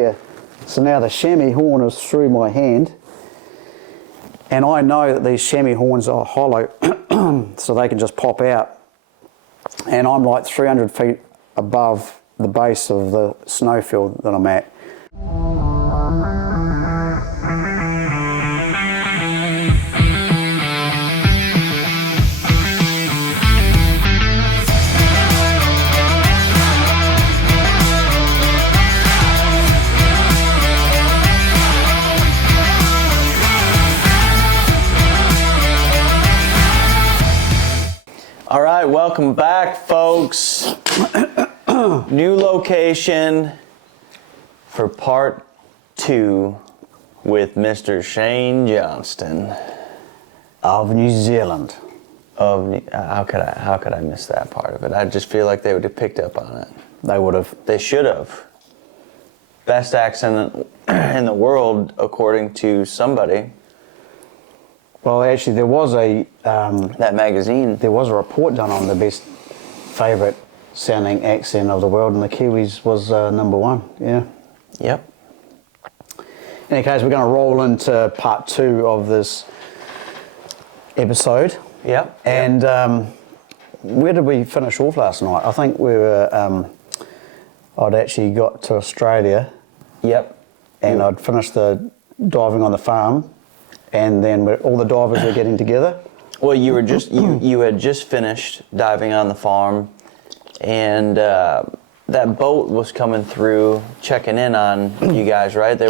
Yeah. So now the chamois horn is through my hand, and I know that these chamois horns are hollow, so they can just pop out. And I'm like 300 feet above the base of the snowfield that I'm at. All right, welcome back, folks. New location for part 2 with Mr. Shane Johnston Of New Zealand. How could I miss that part of it? I just feel like they would have picked up on it. They would have. They should have. Best accent in the world, according to somebody. Well, actually, there was that magazine. There was a report done on the best favourite sounding accent of the world, and the Kiwis was #1. Yeah. Yep. In any case, we're going to roll into part 2 of this episode. Yep. And where did we finish off last night? I think we were. I'd actually got to Australia. Yep. And I'd finished the diving on the farm. And then all the divers were getting together. Well, you were just you had just finished diving on the farm, and that boat was coming through, checking in on you guys, right?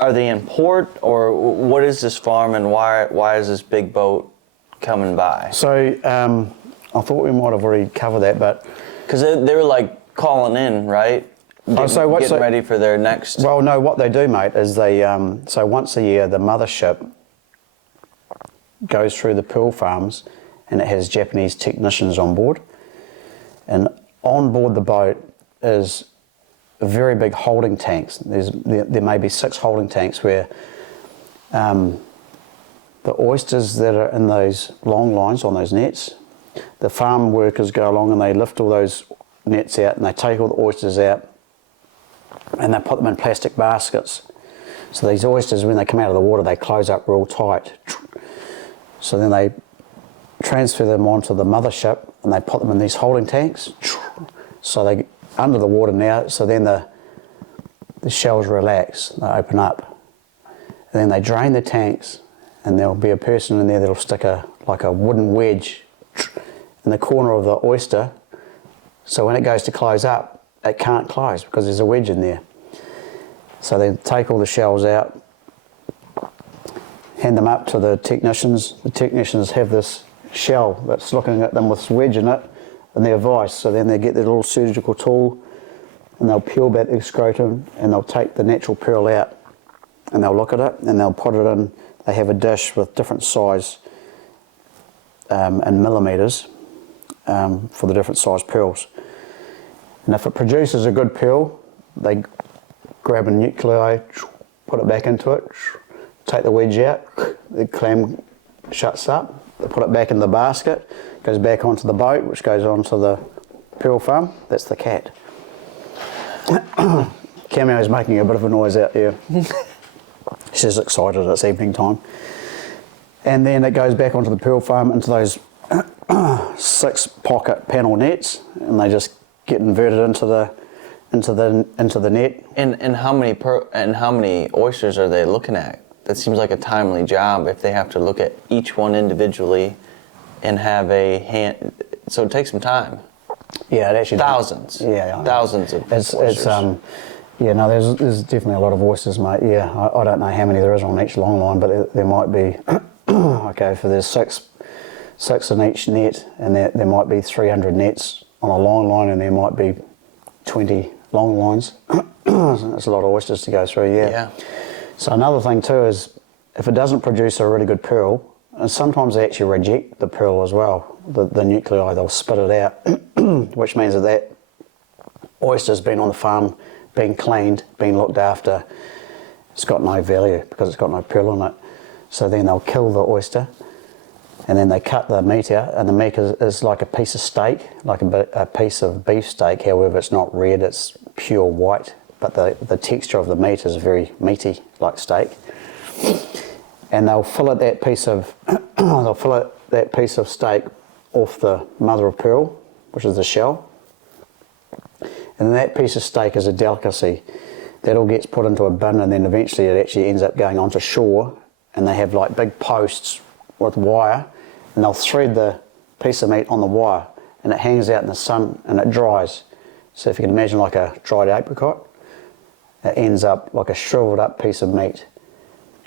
Are they in port, or what is this farm, and why is this big boat coming by? So I thought we might have already covered that, but because they were like calling in, right? Getting ready for their next... Well, no, what they do, mate, is they... so once a year, the mothership goes through the pearl farms, and it has Japanese technicians on board. And on board the boat is very big holding tanks. There may be 6 holding tanks where the oysters that are in those long lines on those nets, the farm workers go along and they lift all those nets out and they take all the oysters out, and they put them in plastic baskets. So these oysters, when they come out of the water, they close up real tight. So then they transfer them onto the mothership and they put them in these holding tanks. So they under the water now, so then the shells relax, they open up. And then they drain the tanks, and there'll be a person in there that'll stick a wooden wedge in the corner of the oyster. So when it goes to close up, it can't close because there's a wedge in there. So they take all the shells out, hand them up to the technicians. The technicians have this shell that's looking at them with this wedge in it in their vise. So then they get their little surgical tool and they'll peel back the scrotum and they'll take the natural pearl out and they'll look at it and they'll put it in. They have a dish with different size in millimetres for the different size pearls. And if it produces a good pearl, they grab a nuclei, put it back into it, take the wedge out, the clam shuts up, they put it back in the basket, goes back onto the boat, which goes onto the pearl farm. That's the cat. Cameo is making a bit of a noise out there. She's excited, it's evening time. And then it goes back onto the pearl farm into those 6 pocket panel nets, and they just get inverted into the net. And how many oysters are they looking at? That seems like a timely job if they have to look at each one individually and have a hand. So it takes some time. Yeah, it actually thousands. Yeah, thousands of oysters. Yeah, no, there's definitely a lot of oysters, mate. Yeah, I don't know how many there is on each long line, but there might be. Okay, if there's six in each net, and there might be 300 nets on a long line, and there might be 20 long lines. That's a lot of oysters to go through, yeah. So another thing too is, if it doesn't produce a really good pearl, and sometimes they actually reject the pearl as well, the nuclei, they'll spit it out, which means that oyster's been on the farm, being cleaned, being looked after, it's got no value because it's got no pearl in it. So then they'll kill the oyster, and then they cut the meat out, and the meat is like a piece of steak, like a piece of beef steak. However, it's not red, it's pure white but the texture of the meat is very meaty, like steak. And they'll fillet that piece of steak off the mother of pearl, which is the shell. And that piece of steak is a delicacy. That all gets put into a bin, and then eventually it actually ends up going onto shore, and they have like big posts with wire, and they'll thread the piece of meat on the wire, and it hangs out in the sun and it dries. So if you can imagine like a dried apricot, it ends up like a shriveled up piece of meat,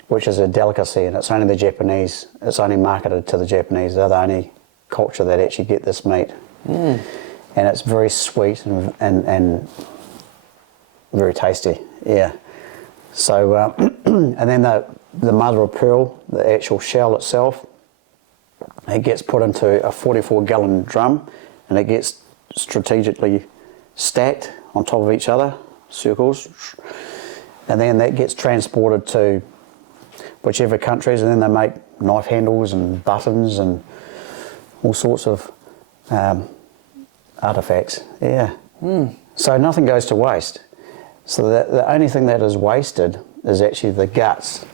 which is a delicacy, and it's only the Japanese, it's only marketed to the Japanese. They're the only culture that actually get this meat. And it's very sweet and very tasty, yeah. So, and then the mother of pearl, the actual shell itself, it gets put into a 44-gallon drum, and it gets strategically stacked on top of each other, circles, and then that gets transported to whichever countries, and then they make knife handles and buttons and all sorts of artifacts, yeah. So nothing goes to waste. So the only thing that is wasted is actually the guts,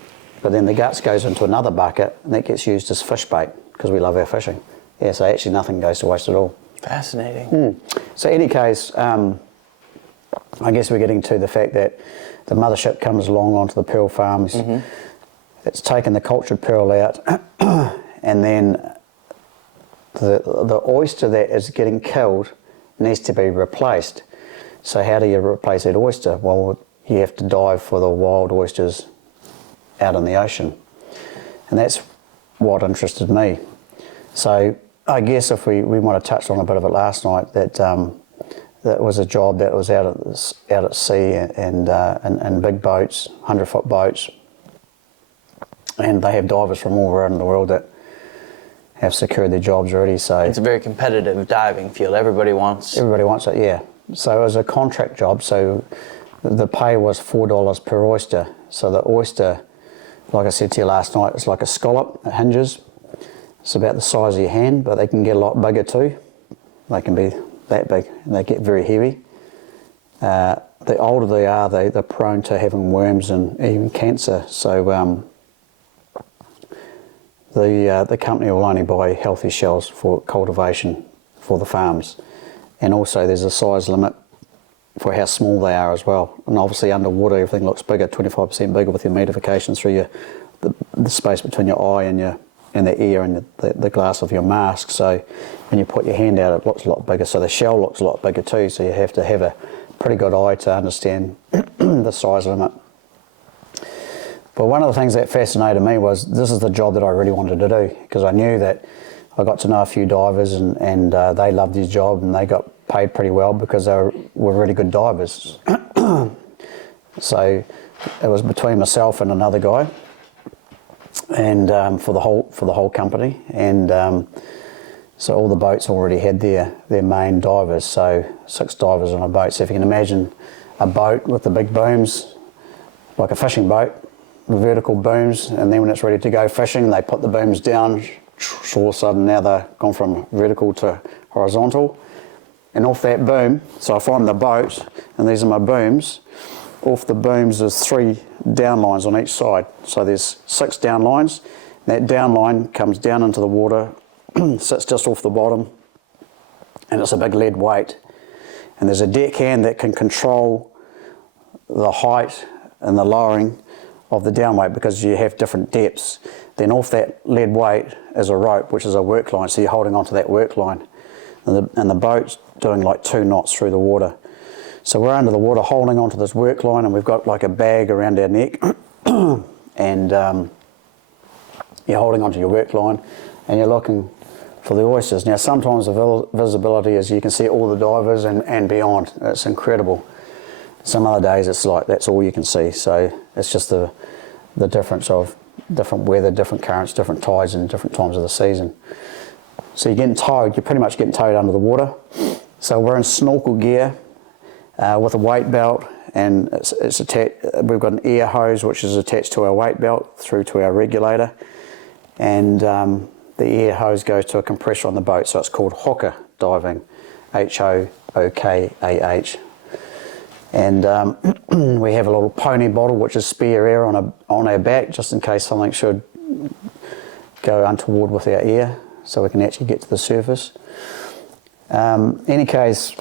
but then the guts goes into another bucket, and that gets used as fish bait, because we love our fishing. Yeah, so actually nothing goes to waste at all. Fascinating. So in any case, I guess we're getting to the fact that the mothership comes along onto the pearl farms. It's taken the cultured pearl out, and then the oyster that is getting killed needs to be replaced. So how do you replace that oyster? Well, you have to dive for the wild oysters out in the ocean. And that's what interested me. So I guess if we might have touched on a bit of it last night, that that was a job that was out at sea and big boats, 100-foot boats. And they have divers from all around the world that have secured their jobs already. So it's a very competitive diving field. Everybody wants it, yeah. So it was a contract job, so the pay was $4 per oyster. So the oyster, like I said to you last night, it's like a scallop. It hinges. It's about the size of your hand, but they can get a lot bigger too. They can be that big, and they get very heavy. The older they are, they're prone to having worms and even cancer. So the company will only buy healthy shells for cultivation for the farms. And also there's a size limit for how small they are as well. And obviously underwater everything looks bigger, 25% bigger with your magnification through the space between your eye and the ear and the glass of your mask. So when you put your hand out, it looks a lot bigger. So the shell looks a lot bigger too. So you have to have a pretty good eye to understand the size limit. But one of the things that fascinated me was this is the job that I really wanted to do, because I knew that I got to know a few divers and they loved his job and they got paid pretty well because they were really good divers. So it was between myself and another guy, and for the whole company, and so all the boats already had their main divers. So 6 divers on a boat. So if you can imagine a boat with the big booms, like a fishing boat, the vertical booms, and then when it's ready to go fishing, they put the booms down. All of a sudden now they've gone from vertical to horizontal, and off that boom, so I find the boat, and these are my booms. Off the booms there's 3 down lines on each side, so there's 6 down lines. That down line comes down into the water, sits just off the bottom, and it's a big lead weight, and there's a deckhand that can control the height and the lowering of the down weight, because you have different depths. Then off that lead weight is a rope, which is a work line, so you're holding onto that work line, and the boat's doing like 2 knots through the water. So we're under the water holding onto this work line, and we've got like a bag around our neck and you're holding onto your work line and you're looking for the oysters. Now sometimes the visibility is you can see all the divers and beyond. It's incredible. Some other days it's like that's all you can see. So it's just the difference of different weather, different currents, different tides and different times of the season. So you're getting towed, you're pretty much getting towed under the water. So we're in snorkel gear with a weight belt, and it's attached. We've got an air hose which is attached to our weight belt through to our regulator, and the air hose goes to a compressor on the boat, so it's called hooker diving, Hookah. And we have a little pony bottle, which is spare air on our back, just in case something should go untoward with our air, so we can actually get to the surface. Any case,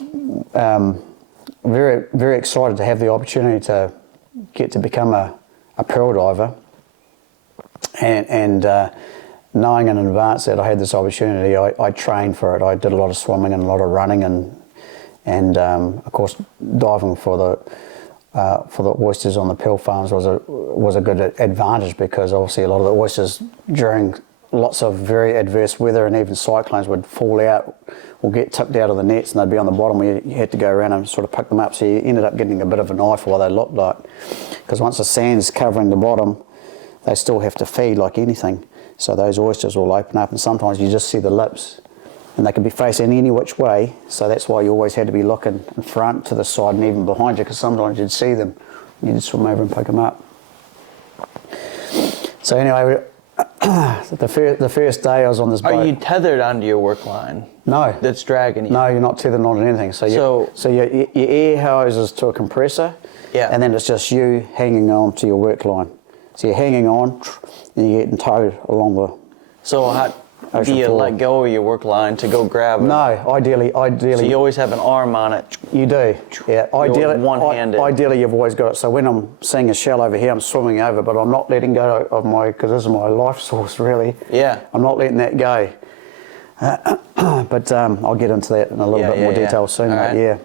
very, very excited to have the opportunity to get to become a pearl diver, and knowing in advance that I had this opportunity, I trained for it. I did a lot of swimming and a lot of running, and of course diving for the oysters on the pearl farms was a good advantage, because obviously a lot of the oysters during lots of very adverse weather and even cyclones would fall out or get tipped out of the nets, and they'd be on the bottom where you had to go around and sort of pick them up. So you ended up getting a bit of a knife while they looked like, because once the sand's covering the bottom, they still have to feed like anything. So those oysters will open up, and sometimes you just see the lips, and they can be facing any which way. So that's why you always had to be looking in front, to the side, and even behind you, because sometimes you'd see them and you'd swim over and pick them up. So anyway, the first day I was on this boat. Are you tethered onto your work line? No. That's dragging you? No, you're not tethered onto anything. So your air hose is to a compressor, yeah, and then it's just you hanging on to your work line. So you're hanging on, and you're getting towed along the So how do you let go of your work line to go grab it? No, ideally. So you always have an arm on it? You do, yeah. Ideally, one-handed. Ideally, you've always got it. So when I'm seeing a shell over here, I'm swimming over, but I'm not letting go of because this is my life source, really. Yeah. I'm not letting that go. But I'll get into that in a little bit more detail soon, right. Yeah.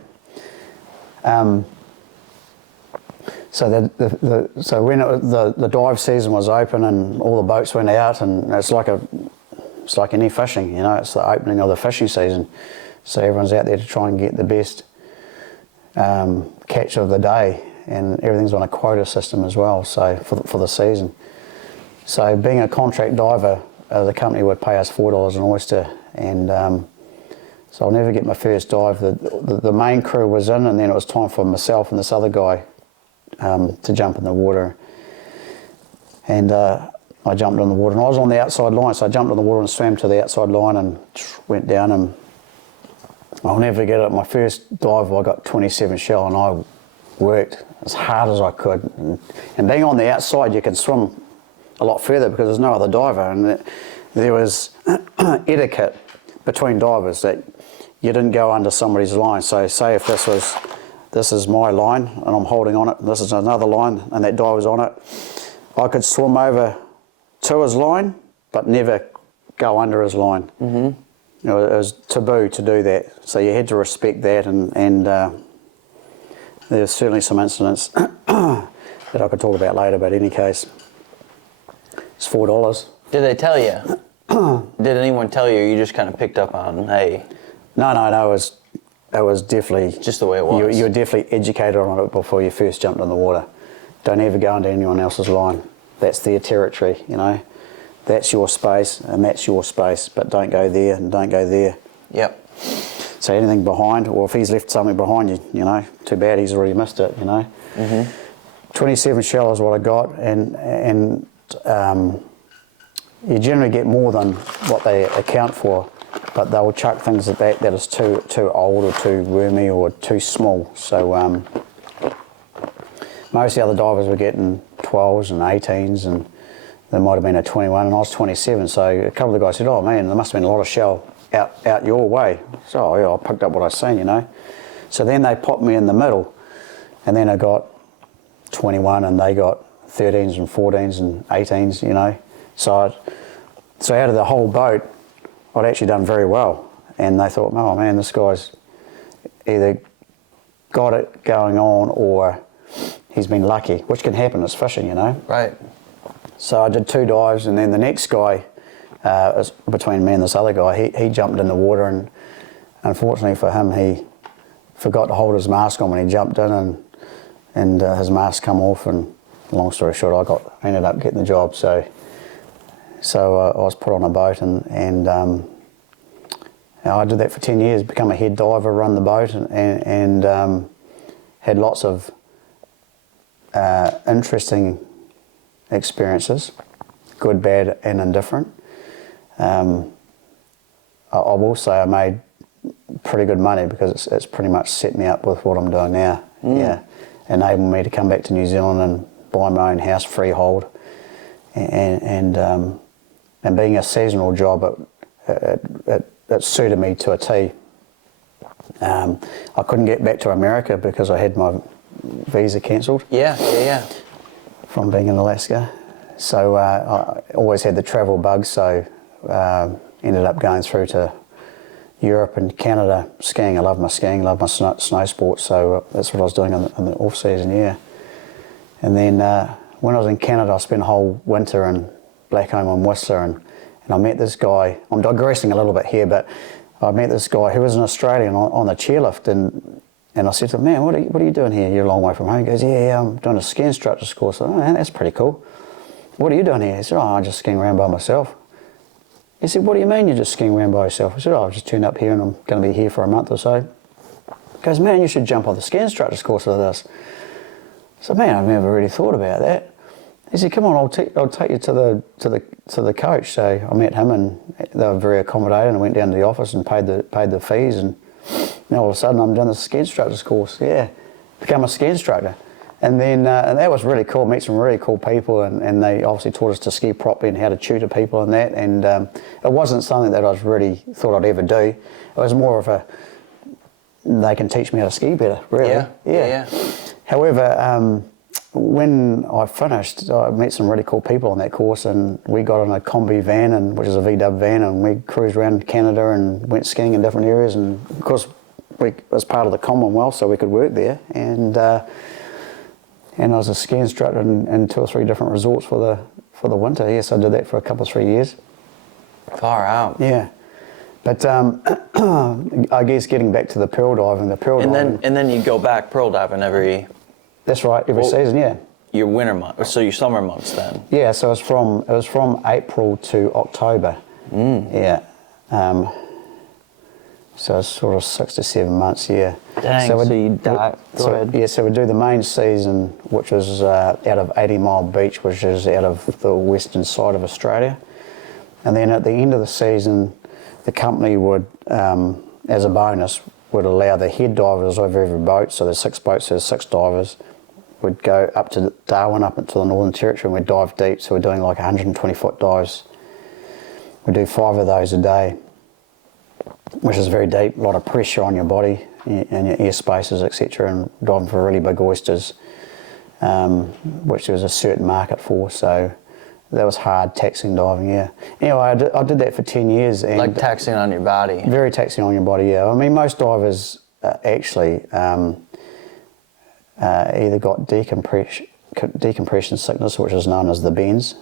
So when the dive season was open and all the boats went out, and it's like any fishing, you know, it's the opening of the fishing season. So everyone's out there to try and get the best catch of the day, and everything's on a quota system as well, so for the season. So being a contract diver, the company would pay us $4 an oyster, and so I'll never get my first dive. The main crew was in, and then it was time for myself and this other guy to jump in the water. And I jumped in the water, and I was on the outside line, so I jumped in the water and swam to the outside line and went down, and I'll never forget it. My first dive, I got 27 shell, and I worked as hard as I could. And being on the outside, you can swim a lot further because there's no other diver, and there was etiquette between divers that you didn't go under somebody's line. So say if this is my line and I'm holding on it, and this is another line and that diver's on it, I could swim over to his line but never go under his line. Mm-hmm. You know, it was taboo to do that, so you had to respect that, and there's certainly some incidents that I could talk about later, but in any case, it's $4. Did they tell you? Did anyone tell you, or you just kind of picked up on, hey? No, it was definitely just the way it was. You were definitely educated on it before you first jumped in the water. Don't ever go into anyone else's line. That's their territory, you know. That's your space, and that's your space, but don't go there and don't go there. Yep. So anything behind, or if he's left something behind you, you know, too bad, he's already missed it, you know. Mm-hmm. 27 shell is what I got, and you generally get more than what they account for, but they'll chuck things at that is too old or too wormy or too small. So most of the other divers were getting 12s and 18s, and there might have been a 21, and I was 27. So a couple of the guys said, "Oh man, there must have been a lot of shell out your way." So oh, yeah, I picked up what I seen, you know. So then they popped me in the middle, and then I got 21, and they got 13s and 14s and 18s, you know. So out of the whole boat, I'd actually done very well, and they thought, "Oh man, this guy's either got it going on or he's been lucky," which can happen. It's fishing, you know. Right. So I did 2 dives, and then the next guy, between me and this other guy, he jumped in the water, and unfortunately for him, he forgot to hold his mask on when he jumped in, and his mask come off, and long story short, I ended up getting the job. So I was put on a boat, and I did that for 10 years, become a head diver, run the boat, and had lots of interesting experiences, good, bad, and indifferent. I will say I made pretty good money because it's pretty much set me up with what I'm doing now, Yeah, enabled me to come back to New Zealand and buy my own house freehold, and being a seasonal job, it suited me to a T. I couldn't get back to America because I had my visa cancelled. Yeah. From being in Alaska. So I always had the travel bug, so ended up going through to Europe and Canada skiing. I love my skiing, love my snow sports, so that's what I was doing in the off-season, yeah. And then when I was in Canada, I spent a whole winter in Blackcomb and Whistler, and I met this guy. I'm digressing a little bit here, but I met this guy who was an Australian on the chairlift, and I said to him, man, what are you doing here? You're a long way from home. He goes, yeah, I'm doing a ski instructor's course. I said, oh, man, that's pretty cool. What are you doing here? He said, oh, I'm just skiing around by myself. He said, what do you mean you're just skiing around by yourself? I said, oh, I've just turned up here and I'm going to be here for a month or so. He goes, man, you should jump on the ski instructor's course with us. I said, man, I've never really thought about that. He said, come on, I'll take you to the coach. So I met him, and they were very accommodating. I went down to the office and paid the fees, and now all of a sudden I'm doing the ski instructor's course. Yeah, become a ski instructor. And then and that was really cool. Meet some really cool people, and they obviously taught us to ski properly and how to tutor people and that. And it wasn't something that I was really thought I'd ever do. It was more of a, they can teach me how to ski better, really. Yeah. However, when I finished, I met some really cool people on that course, and we got on a combi van, which is a VW van, and we cruised around Canada and went skiing in different areas. And of course, we was part of the Commonwealth, so we could work there. And I was a ski instructor in 2 or 3 different resorts for the winter. Yes, I did that for a couple of 3 years. Far out. Yeah, but I guess getting back to the pearl diving, and then you go back pearl diving every. That's right, every season. Yeah. Your winter months, so your summer months then. Yeah, so it was from April to October. Yeah. So it's sort of 6 to 7 months, yeah. Dang, so you dive. Go ahead. Yeah, so we do the main season, which is out of 80 Mile Beach, which is out of the western side of Australia. And then at the end of the season, the company would, as a bonus, would allow the head divers of every boat, so there's 6 boats, there's 6 divers, would go up to Darwin, up into the Northern Territory, and we'd dive deep, so we're doing like 120-foot dives. We do 5 of those a day, which is very deep, a lot of pressure on your body and your air spaces, etc., and diving for really big oysters, which there was a certain market for, so that was hard, taxing diving, yeah. Anyway, I did that for 10 years. And like taxing on your body. Very taxing on your body, yeah. I mean, most divers actually either got decompression sickness, which is known as the bends,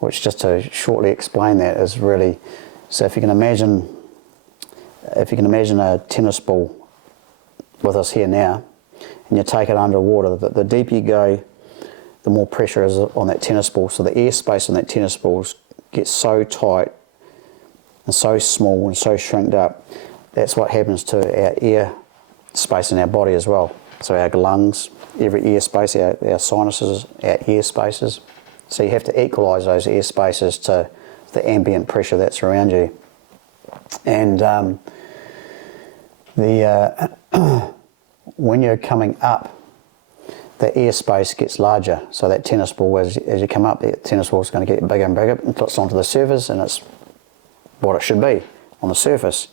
which, just to shortly explain that, is really, so if you can imagine a tennis ball with us here now, and you take it underwater, the deeper you go, the more pressure is on that tennis ball. So the airspace on that tennis ball gets so tight and so small and so shrinked up. That's what happens to our air space in our body as well. So our lungs, every air space, our sinuses, our air spaces. So you have to equalise those air spaces to the ambient pressure that's around you. And when you're coming up, the airspace gets larger. So that tennis ball, as you come up, the tennis ball is going to get bigger and bigger. It puts onto the surface, and it's what it should be on the surface.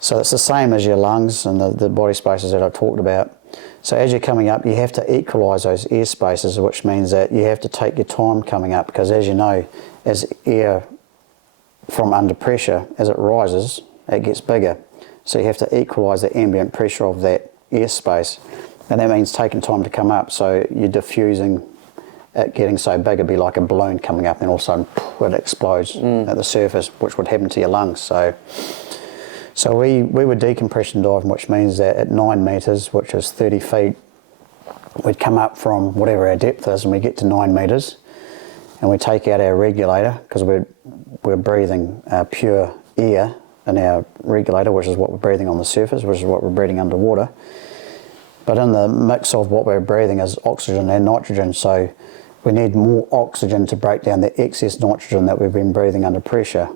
So it's the same as your lungs and the body spaces that I talked about. So as you're coming up, you have to equalise those air spaces, which means that you have to take your time coming up, because as you know, as air from under pressure, as it rises, it gets bigger. So you have to equalise the ambient pressure of that airspace, and that means taking time to come up. So you're diffusing it getting so big, it'd be like a balloon coming up, and all of a sudden it explodes at the surface, which would happen to your lungs. So we would decompression dive, which means that at 9 metres, which is 30 feet, we'd come up from whatever our depth is, and we get to 9 metres, and we take out our regulator, because we're breathing pure air in our regulator, which is what we're breathing on the surface, which is what we're breathing underwater. But in the mix of what we're breathing is oxygen and nitrogen, so we need more oxygen to break down the excess nitrogen that we've been breathing under pressure.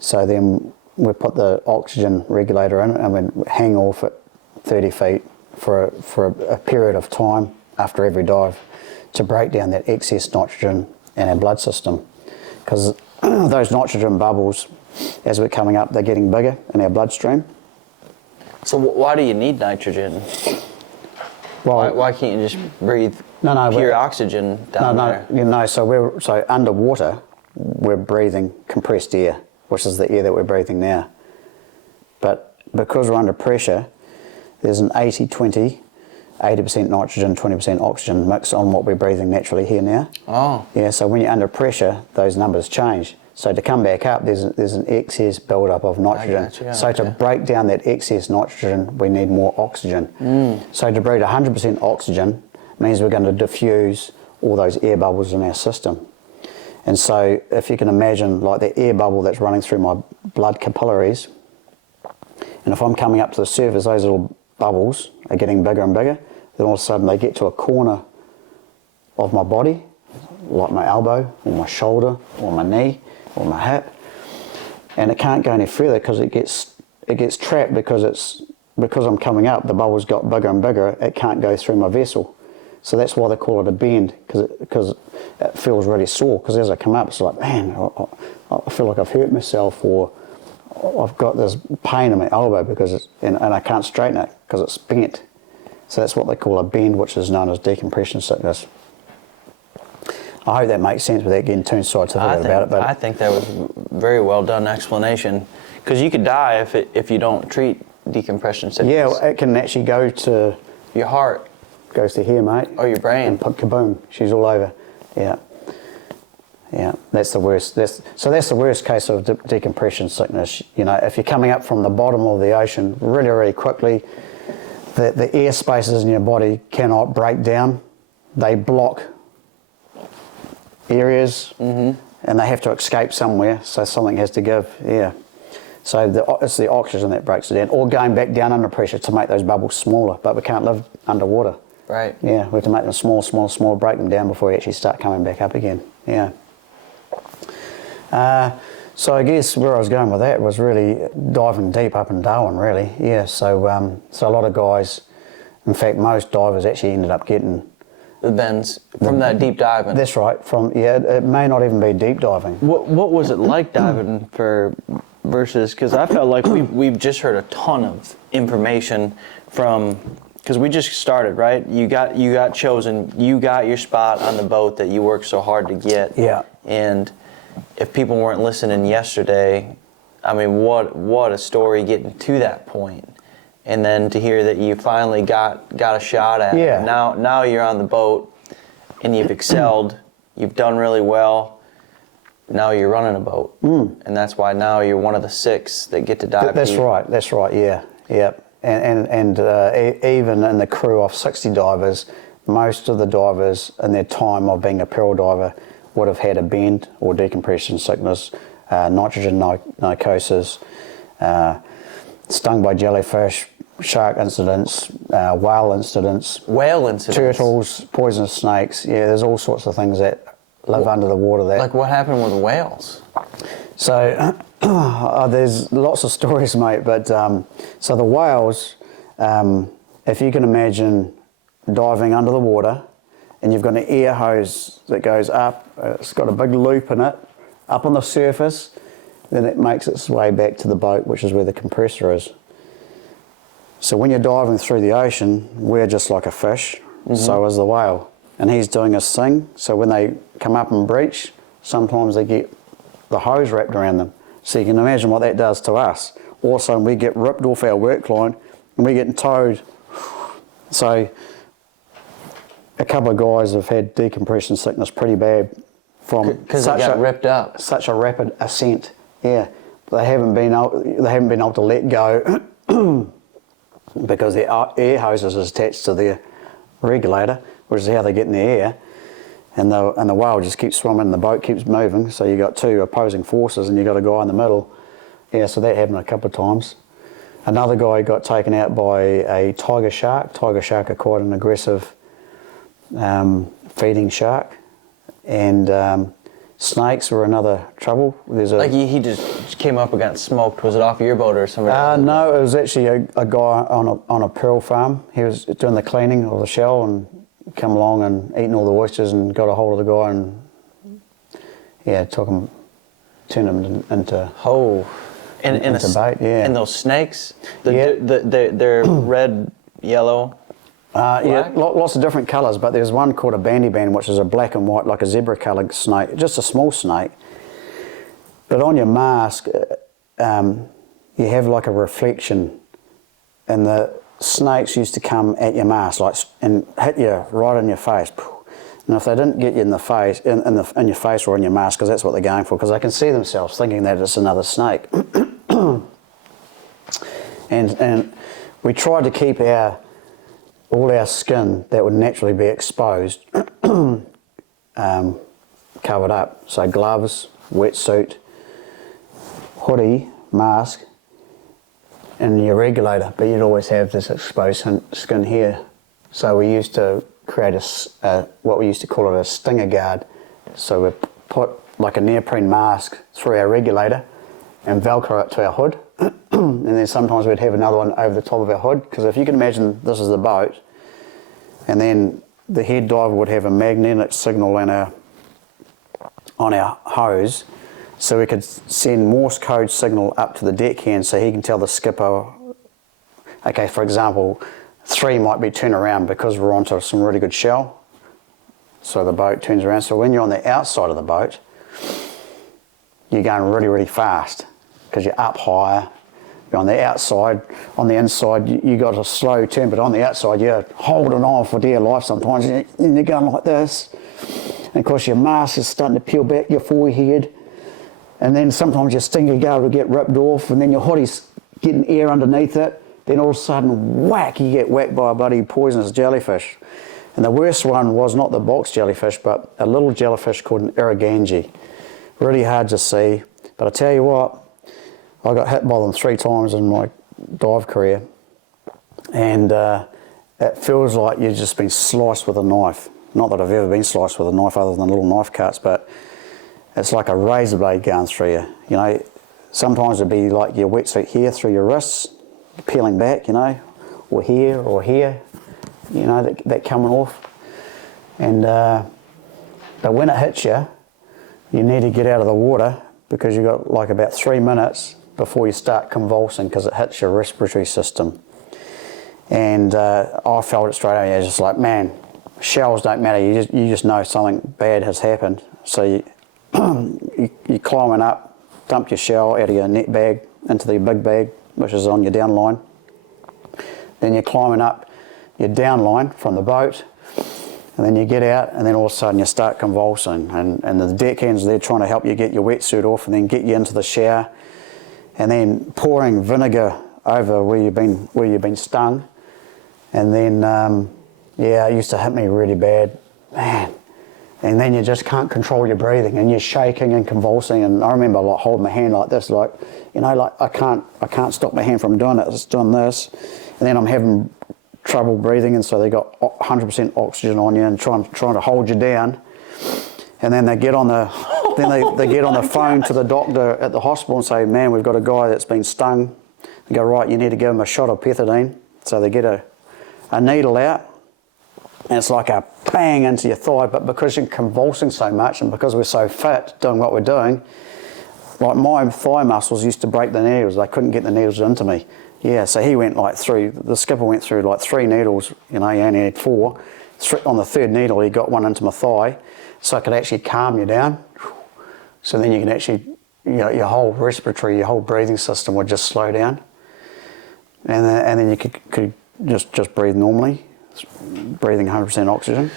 So then we put the oxygen regulator in, and we hang off at 30 feet, for a period of time after every dive to break down that excess nitrogen in our blood system, because those nitrogen bubbles, as we're coming up, they're getting bigger in our bloodstream. So why do you need nitrogen? Well, why can't you just breathe No, pure oxygen down there? No. So underwater, we're breathing compressed air, which is the air that we're breathing now. But because we're under pressure, there's an 80-20, 80% nitrogen, 20% oxygen mix on what we're breathing naturally here now. Oh. Yeah. So when you're under pressure, those numbers change. So to come back up, there's an excess buildup of nitrogen. Gotcha, So okay. to break down that excess nitrogen, we need more oxygen. So to breed 100% oxygen means we're going to diffuse all those air bubbles in our system. And so if you can imagine like the air bubble that's running through my blood capillaries, and if I'm coming up to the surface, those little bubbles are getting bigger and bigger, then all of a sudden they get to a corner of my body, like my elbow or my shoulder or my knee or my hip, and it can't go any further because it gets trapped because I'm coming up, the bubbles got bigger and bigger, it can't go through my vessel. So that's why they call it a bend, because it feels really sore, because as I come up it's like, man, I feel like I've hurt myself, or I've got this pain in my elbow because and I can't straighten it because it's bent. So that's what they call a bend, which is known as decompression sickness. I hope that makes sense without getting too scientific about it. But I think that was very well done explanation, because you could die if you don't treat decompression sickness. yeah, it can actually go to Your heart. goes to here, mate. Or your brain. And kaboom, she's all over. Yeah. Yeah, that's the worst. That's the worst case of decompression sickness. You know, if you're coming up from the bottom of the ocean really, really quickly, the air spaces in your body cannot break down. They block areas, and they have to escape somewhere, so something has to give. Yeah. So it's the oxygen that breaks it down, or going back down under pressure to make those bubbles smaller, but we can't live underwater. Right. Yeah, we have to make them small, break them down before we actually start coming back up again. Yeah. So I guess where I was going with that was really diving deep up in Darwin, really. Yeah, so a lot of guys, in fact most divers actually ended up getting The bends from that deep diving. That's right. It may not even be deep diving. What was it like diving versus, because I felt like we've just heard a ton of information from, because we just started, right? You got chosen, you got your spot on the boat that you worked so hard to get. Yeah. And if people weren't listening yesterday, I mean, what a story getting to that point. And then to hear that you finally got a shot at Yeah. it. Now you're on the boat and you've excelled, you've done really well. Now you're running a boat. And that's why now you're one of the 6 that get to dive. That's right, yeah. And even in the crew of 60 divers, most of the divers in their time of being a peril diver would have had a bend or decompression sickness, nitrogen narcosis, stung by jellyfish, shark incidents, whale incidents, turtles, poisonous snakes. Yeah, there's all sorts of things that live under the water. Like what happened with whales? So there's lots of stories, mate. But so the whales, if you can imagine diving under the water, and you've got an air hose that goes up. It's got a big loop in it, up on the surface. Then it makes its way back to the boat, which is where the compressor is. So when you're diving through the ocean, we're just like a fish, so is the whale. And he's doing his thing, so when they come up and breach, sometimes they get the hose wrapped around them. So you can imagine what that does to us. Also, we get ripped off our work line, and we're getting towed. So a couple of guys have had decompression sickness pretty bad from because it got ripped up. Such a rapid ascent. Yeah, they haven't been able to let go because the air hose is attached to their regulator, which is how they get in the air, and the whale just keeps swimming and the boat keeps moving. So you got 2 opposing forces and you got a guy in the middle. Yeah, so that happened a couple of times. Another guy got taken out by a tiger shark. Tiger shark are quite an aggressive feeding shark, and snakes were another trouble. He just came up and got smoked? Was it off your boat or somewhere? No, it was actually a guy on a pearl farm. He was doing the cleaning of the shell and come along and eating all the oysters and got a hold of the guy and turned him into into bait. Yeah. And those snakes, they're red, yellow. Lots of different colours, but there's one called a bandy band, which is a black and white, like a zebra coloured snake, just a small snake. But on your mask, you have like a reflection, and the snakes used to come at your mask and hit you right in your face. And if they didn't get you in the face, in your face or in your mask, because that's what they're going for, because they can see themselves thinking that it's another snake. and we tried to keep all our skin that would naturally be exposed covered up. So gloves, wetsuit, hoodie, mask, and your regulator, but you'd always have this exposed skin here. So we used to create what we used to call it a stinger guard. So we put like a neoprene mask through our regulator and Velcro it to our hood. And then sometimes we'd have another one over the top of our hood, because if you can imagine this is the boat, and then the head diver would have a magnetic signal on our hose, so we could send Morse code signal up to the deckhand so he can tell the skipper, okay, for example, 3 might be turned around because we're onto some really good shell. So the boat turns around. So when you're on the outside of the boat, you're going really, really fast because you're up higher. You're on the outside. On the inside, you got a slow turn, but on the outside, you're holding on for dear life sometimes, and you're going like this. And of course, your mask is starting to peel back your forehead. And then sometimes your stinger guard will get ripped off, and then your hoodie's getting air underneath it. Then all of a sudden, whack, you get whacked by a bloody poisonous jellyfish. And the worst one was not the box jellyfish, but a little jellyfish called an irrigangi. Really hard to see. But I tell you what, I got hit by them 3 times in my dive career. And it feels like you've just been sliced with a knife. Not that I've ever been sliced with a knife other than little knife cuts, but it's like a razor blade going through you. You know, sometimes it'd be like your wetsuit here through your wrists, peeling back, you know, or here, you know, that coming off. And but when it hits you, you need to get out of the water, because you've got like about 3 minutes before you start convulsing, because it hits your respiratory system. And I felt it straight away. I was just like, man, shells don't matter. You just know something bad has happened. So you're climbing up, dump your shell out of your net bag into the big bag, which is on your down line. Then you're climbing up your down line from the boat, and then you get out, and then all of a sudden you start convulsing, and the deckhands, they're trying to help you get your wetsuit off and then get you into the shower, and then pouring vinegar over where you've been stung. And then it used to hit me really bad, man. And then you just can't control your breathing, and you're shaking and convulsing. And I remember like holding my hand like this, like, you know, like I can't stop my hand from doing it. It's doing this, and then I'm having trouble breathing, and so they got 100% oxygen on you and trying to hold you down. And then they get on the they get on the phone to the doctor at the hospital and say, man, we've got a guy that's been stung. They go, right, you need to give him a shot of pethidine. So they get a needle out, and it's like a bang into your thigh. But because you're convulsing so much, and because we're so fit doing what we're doing, like my thigh muscles used to break the needles. They couldn't get the needles into me. Yeah, so he went the skipper went through like 3 needles, you know, he only had 4. On the 3rd needle, he got one into my thigh, so I could actually calm you down. So then you can actually, you know, your whole respiratory, your whole breathing system would just slow down. And then you could just breathe normally, breathing 100% oxygen.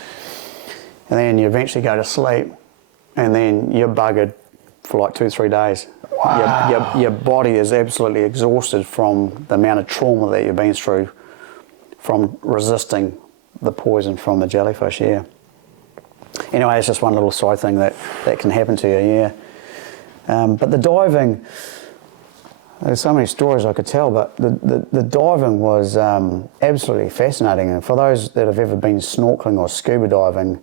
And then you eventually go to sleep, and then you're buggered for like 2-3 days. Wow. Your body is absolutely exhausted from the amount of trauma that you've been through from resisting the poison from the jellyfish, yeah. Anyway, it's just one little side thing that can happen to you, yeah. But the diving, there's so many stories I could tell, but the diving was absolutely fascinating. And for those that have ever been snorkeling or scuba diving,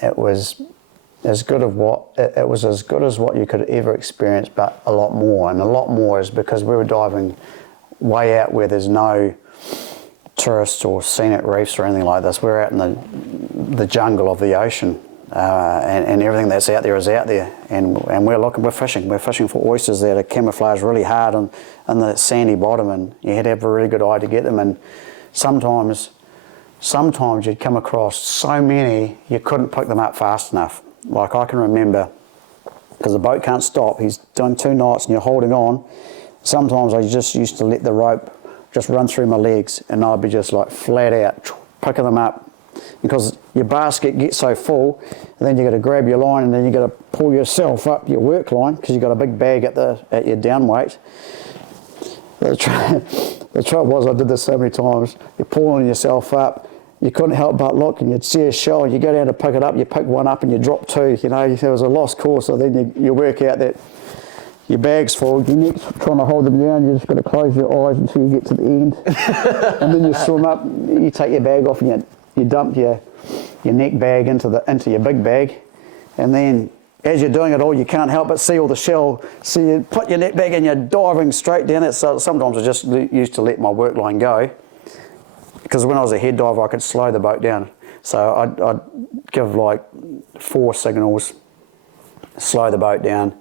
it was as good of it was as good as what you could ever experience, but a lot more. And a lot more is because we were diving way out where there's no tourist or scenic reefs or anything like this. We're out in the jungle of the ocean, and everything that's out there is out there. And we're fishing for oysters that are camouflaged really hard on the sandy bottom, and you had to have a really good eye to get them. And sometimes you'd come across so many you couldn't pick them up fast enough. Like I can remember, because the boat can't stop, he's doing 2 knots and you're holding on. Sometimes I just used to let the rope just run through my legs, and I'd be just like flat out picking them up, because your basket gets so full, and then you got to grab your line, and then you got to pull yourself up your work line because you got a big bag at your down weight. The trouble was, I did this so many times. You're pulling yourself up, you couldn't help but look, and you'd see a shell, and you go down to pick it up, you pick one up and you drop 2, you know, it was a lost cause. So then you work out that your bag's full, your neck's trying to hold them down, you just got to close your eyes until you get to the end. And then you swim up, you take your bag off, and you dump your neck bag into your big bag, and then as you're doing it all, you can't help but see all the shell, so you put your net bag and you're diving straight down it. So sometimes I just used to let my work line go, because when I was a head diver I could slow the boat down. So I'd give like 4 signals, slow the boat down,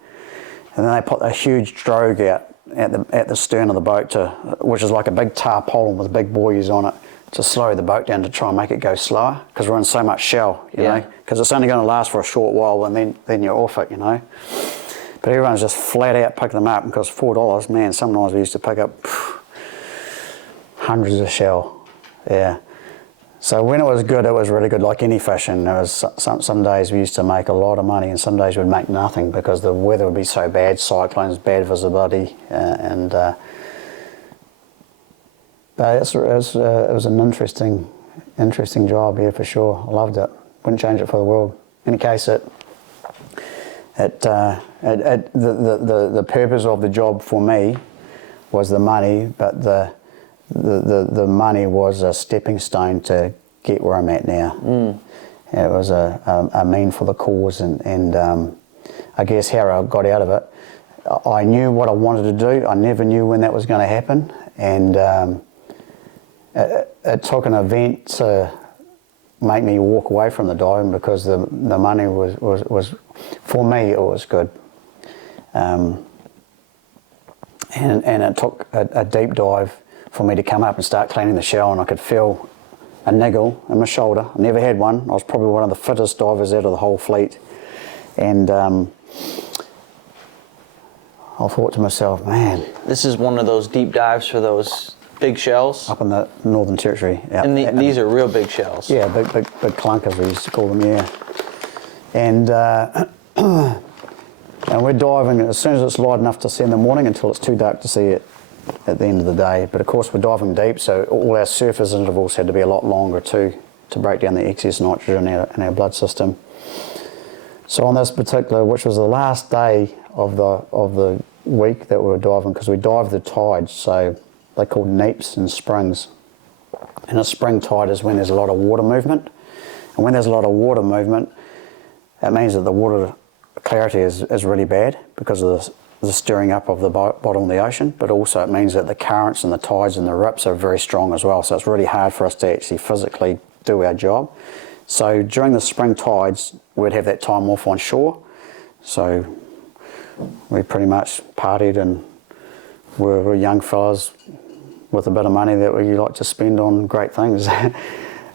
and then they put a huge drogue out at the stern of the boat, which is like a big tarpaulin with big buoys on it, to slow the boat down to try and make it go slower, because we're in so much shell, you know, because it's only going to last for a short while, and then you're off it, you know. But everyone's just flat out picking them up, because $4, man, sometimes we used to pick up hundreds of shell, yeah. So when it was good, it was really good, like any fishing. There was some days we used to make a lot of money, and some days we'd make nothing because the weather would be so bad, cyclones, bad visibility, but it was an interesting job, yeah, for sure. I loved it. Wouldn't change it for the world. In any case, the purpose of the job for me was the money, but the money was a stepping stone to get where I'm at now. It was a mean for the cause, and I guess how I got out of it. I knew what I wanted to do. I never knew when that was going to happen, and it took an event to make me walk away from the diving, because the money was for me, it was good. And it took a deep dive for me to come up and start cleaning the shell, and I could feel a niggle in my shoulder. I never had one. I was probably one of the fittest divers out of the whole fleet. And I thought to myself, man. This is one of those deep dives for those big shells? Up in the Northern Territory. Yeah. And these are real big shells? Yeah, big clunkers we used to call them, yeah. And and we're diving as soon as it's light enough to see in the morning until it's too dark to see it at the end of the day. But of course we're diving deep, so all our surface intervals had to be a lot longer too, to break down the excess nitrogen in our blood system. So on this particular, which was the last day of the week that we were diving, because we dived the tides, so they're called neaps and springs. And a spring tide is when there's a lot of water movement. And when there's a lot of water movement, that means that the water clarity is really bad because of the stirring up of the bottom of the ocean, but also it means that the currents and the tides and the rips are very strong as well. So it's really hard for us to actually physically do our job. So during the spring tides, we'd have that time off on shore. So we pretty much partied, and we're young fellas with a bit of money that we like to spend on great things. But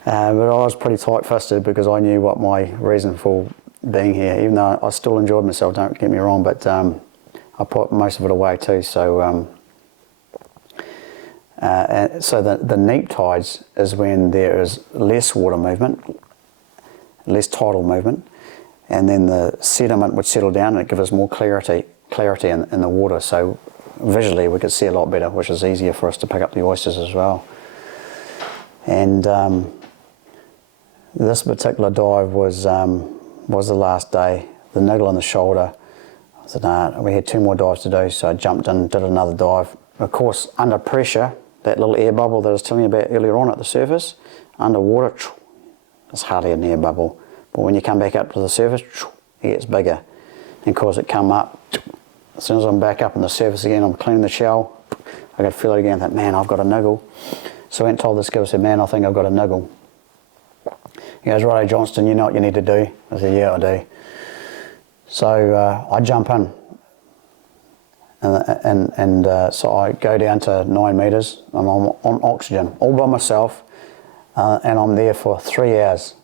I was pretty tight-fisted because I knew what my reason for being here, even though I still enjoyed myself, don't get me wrong, but I put most of it away too. So so the neap tides is when there is less water movement, less tidal movement, and then the sediment would settle down and it gives us more clarity in the water. So visually we could see a lot better, which is easier for us to pick up the oysters as well. And this particular dive was the last day. The niggle in the shoulder, I said, nah, we had 2 more dives to do, so I jumped in, did another dive. Of course, under pressure, that little air bubble that I was telling you about earlier on at the surface, underwater, there's hardly an air bubble. But when you come back up to the surface, it gets bigger. And of course it come up, as soon as I'm back up on the surface again, I'm cleaning the shell, I could feel it again, I thought, man, I've got a niggle. So I went and told the skipper, I said, man, I think I've got a niggle. He goes, righto, Johnston, you know what you need to do? I said, yeah, I do. So I jump in, and so I go down to 9 metres, I'm on oxygen, all by myself, and I'm there for 3 hours,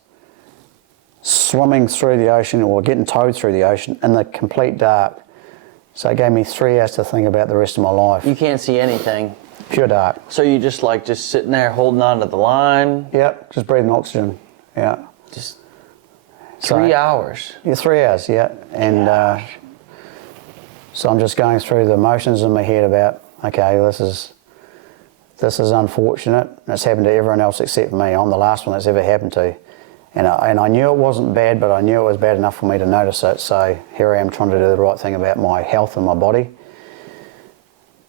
swimming through the ocean, or getting towed through the ocean in the complete dark. So it gave me 3 hours to think about the rest of my life. You can't see anything. Pure dark. So you just sitting there holding on to the line? Yep, just breathing oxygen, yeah. Just 3 hours? Yeah, 3 hours, yeah. And so I'm just going through the motions in my head about, okay, this is unfortunate. It's happened to everyone else except me. I'm the last one that's ever happened to. And I knew it wasn't bad, but I knew it was bad enough for me to notice it. So here I am trying to do the right thing about my health and my body.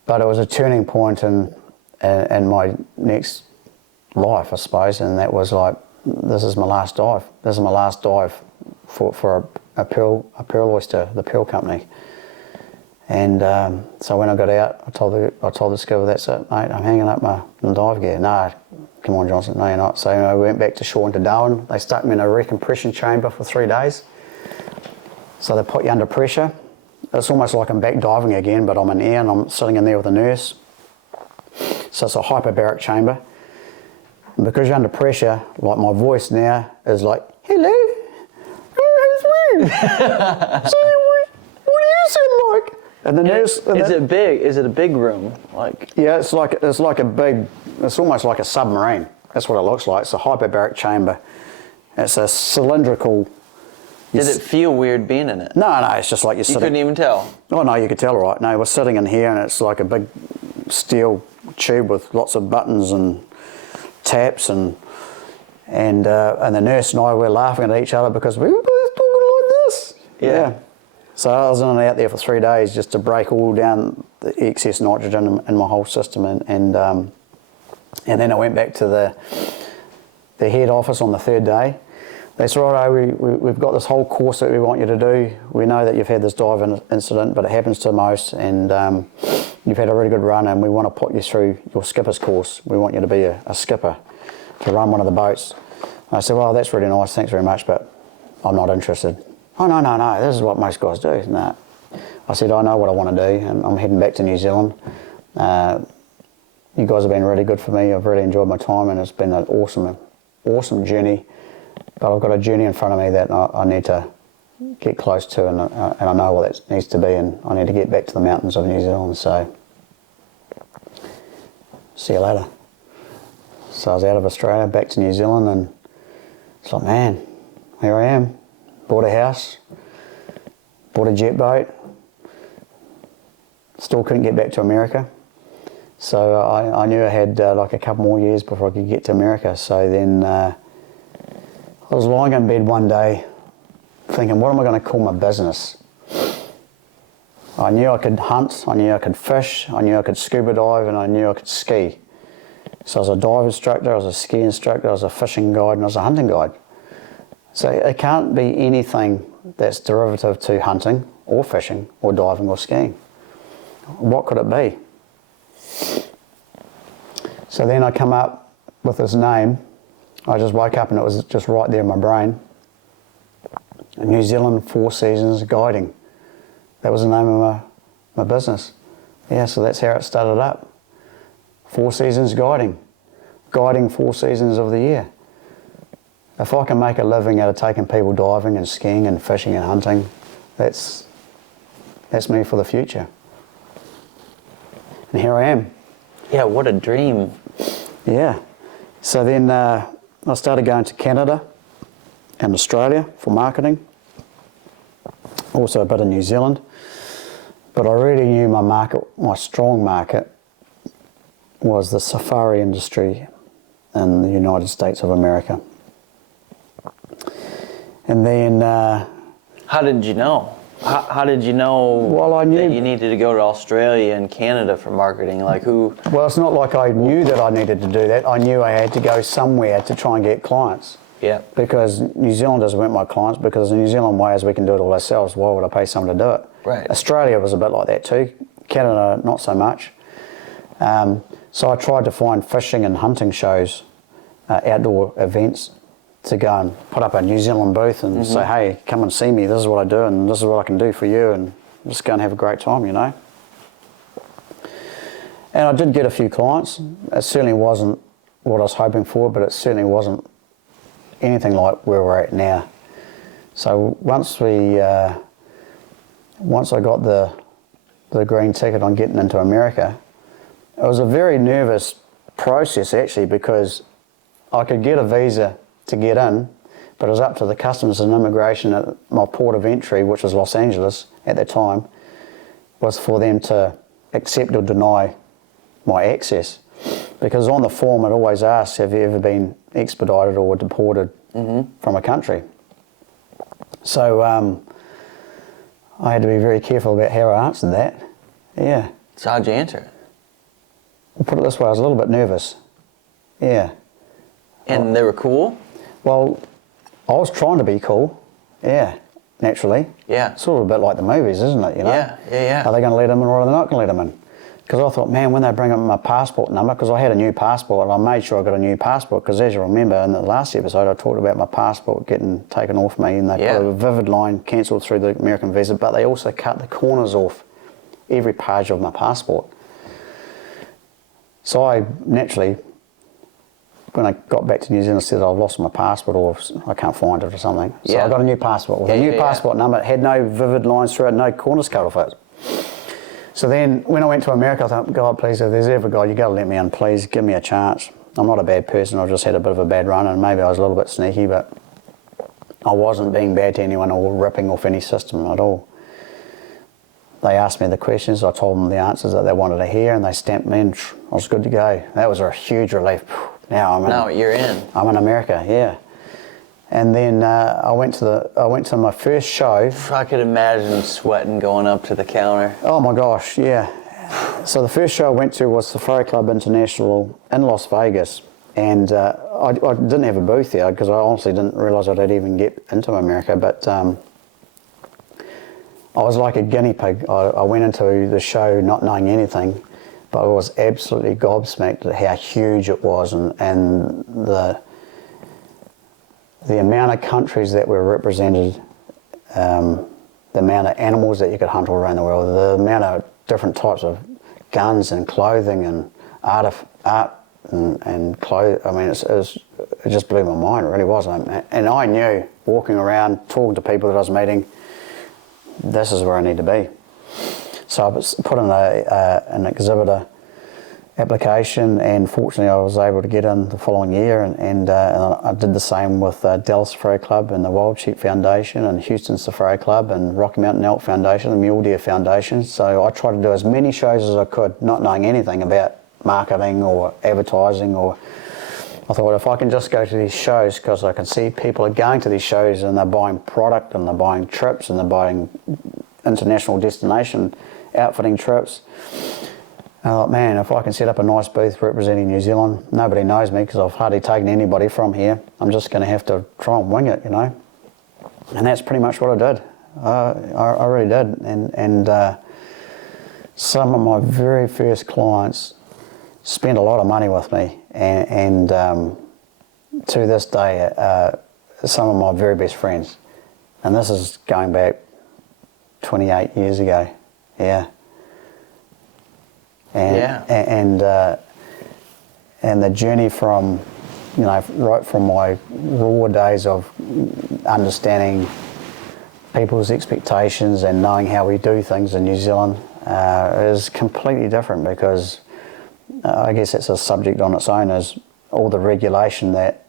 But it was a turning point in my next life, I suppose, and that was like, this is my last dive. This is my last dive for a pearl oyster, the pearl company. And so when I got out, I told the skipper, that's it, mate, I'm hanging up my dive gear. No, come on, Johnston, no, you're not. So we went back to shore into Darwin. They stuck me in a recompression chamber for 3 days. So they put you under pressure. It's almost like I'm back diving again, but I'm in air and I'm sitting in there with a nurse. So it's a hyperbaric chamber. And because you're under pressure, like my voice now is like, hello, it's me. So what do you sound like? And the nurse. Is it big? Is it a big room? Yeah, it's almost like a submarine. That's what it looks like. It's a hyperbaric chamber. It's a cylindrical. Did it feel weird being in it? No, it's just like you're sitting. You couldn't even tell? Oh no, you could tell, right? No, we're sitting in here and it's like a big steel tube with lots of buttons and taps and the nurse and I were laughing at each other because we were both talking like this. Yeah. So I was in and out there for 3 days just to break all down the excess nitrogen in my whole system and then I went back to the head office on the 3rd day. They said, right, we've got this whole course that we want you to do. We know that you've had this dive incident, but it happens to most, and you've had a really good run, and we want to put you through your skipper's course. We want you to be a skipper, to run one of the boats. And I said, well, that's really nice, thanks very much, but I'm not interested. Oh, no, this is what most guys do. No. I said, I know what I want to do, and I'm heading back to New Zealand. You guys have been really good for me. I've really enjoyed my time, and it's been an awesome journey. But I've got a journey in front of me that I need to get close to, and I know what that needs to be, and I need to get back to the mountains of New Zealand. So, see you later. So I was out of Australia, back to New Zealand, and it's like, man, here I am. Bought a house, bought a jet boat. Still couldn't get back to America. So I knew I had like a couple more years before I could get to America. So then I was lying in bed one day thinking, what am I going to call my business? I knew I could hunt, I knew I could fish, I knew I could scuba dive, and I knew I could ski. So I was a dive instructor, I was a ski instructor, I was a fishing guide, and I was a hunting guide. So it can't be anything that's derivative to hunting or fishing or diving or skiing. What could it be? So then I come up with this name. I just woke up and it was just right there in my brain. New Zealand 4 Seasons Guiding. That was the name of my business. Yeah, so that's how it started up. 4 Seasons Guiding. Guiding 4 seasons of the year. If I can make a living out of taking people diving and skiing and fishing and hunting, that's me for the future. And here I am. Yeah, what a dream. Yeah. So then I started going to Canada and Australia for marketing. Also a bit of New Zealand. But I really knew my market, my strong market, was the safari industry in the United States of America. And then... how did you know? How did you know I knew that you needed to go to Australia and Canada for marketing? Like who? Well, it's not like I knew that I needed to do that. I knew I had to go somewhere to try and get clients. Yeah. Because New Zealanders weren't my clients, because the New Zealand way is we can do it all ourselves. Why would I pay someone to do it? Right. Australia was a bit like that too. Canada, not so much. So I tried to find fishing and hunting shows, outdoor events, to go and put up a New Zealand booth and say, hey, come and see me, this is what I do and this is what I can do for you, and just go and have a great time, you know. And I did get a few clients. It certainly wasn't what I was hoping for, but it certainly wasn't anything like where we're at now. So once I got the green ticket on getting into America, it was a very nervous process actually, because I could get a visa to get in, but it was up to the customs and immigration at my port of entry, which was Los Angeles at that time, was for them to accept or deny my access. Because on the form it always asks, have you ever been expedited or deported from a country? So I had to be very careful about how I answered that. Yeah. So how'd you answer it? I'll put it this way, I was a little bit nervous. Yeah. And they were cool? Well, I was trying to be cool. Yeah, naturally. Yeah. Sort of a bit like the movies, isn't it? You know? Yeah. Are they going to let them in or are they not going to let them in? Because I thought, man, when they bring up my passport number, because I had a new passport and I made sure I got a new passport, because as you remember in the last episode I talked about my passport getting taken off me, and they put a vivid line cancelled through the American visa, but they also cut the corners off every page of my passport. So I naturally, when I got back to New Zealand, said I've lost my passport or I can't find it or something. So I got a new passport with a new passport number. It had no vivid lines through it, no corners cut off it. So then when I went to America, I thought, God, please, if there's ever a guy, you got to let me in, please, give me a chance. I'm not a bad person, I just had a bit of a bad run and maybe I was a little bit sneaky, but I wasn't being bad to anyone or ripping off any system at all. They asked me the questions, I told them the answers that they wanted to hear, and they stamped me in. I was good to go. That was a huge relief. Now you're in. I'm in America, yeah. And then I went to my first show. I could imagine sweating going up to the counter. Oh my gosh, yeah. So the first show I went to was Safari Club International in Las Vegas, and I didn't have a booth there because I honestly didn't realise I'd even get into America, but I was like a guinea pig. I went into the show not knowing anything, but I was absolutely gobsmacked at how huge it was, and the amount of countries that were represented, the amount of animals that you could hunt all around the world, the amount of different types of guns and clothing and art and clothes. I mean, it just blew my mind. It really was. And I knew, walking around, talking to people that I was meeting, this is where I need to be. So I put in an exhibitor application, and fortunately I was able to get in the following year, and I did the same with Dallas Safari Club and the Wild Sheep Foundation and Houston Safari Club and Rocky Mountain Elk Foundation and Mule Deer Foundation. So I tried to do as many shows as I could, not knowing anything about marketing or advertising, or I thought if I can just go to these shows, because I can see people are going to these shows and they're buying product and they're buying trips and they're buying international destination outfitting trips. And I thought, man, if I can set up a nice booth representing New Zealand, nobody knows me because I've hardly taken anybody from here. I'm just going to have to try and wing it, you know. And that's pretty much what I did. I really did. And some of my very first clients spent a lot of money with me. And to this day, some of my very best friends. And this is going back 28 years ago. Yeah. And the journey from, you know, right from my raw days of understanding people's expectations and knowing how we do things in New Zealand is completely different, because I guess it's a subject on its own, is all the regulation that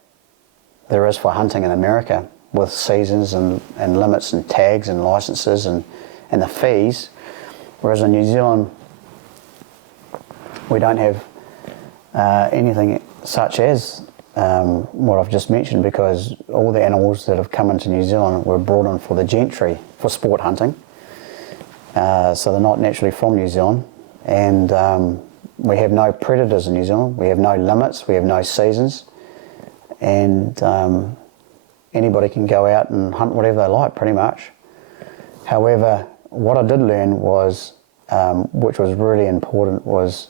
there is for hunting in America, with seasons and limits and tags and licenses and the fees, whereas in New Zealand we don't have anything such as what I've just mentioned, because all the animals that have come into New Zealand were brought in for the gentry for sport hunting, so they're not naturally from New Zealand, and we have no predators in New Zealand, we have no limits, we have no seasons, and anybody can go out and hunt whatever they like, pretty much. However, what I did learn was, which was really important, was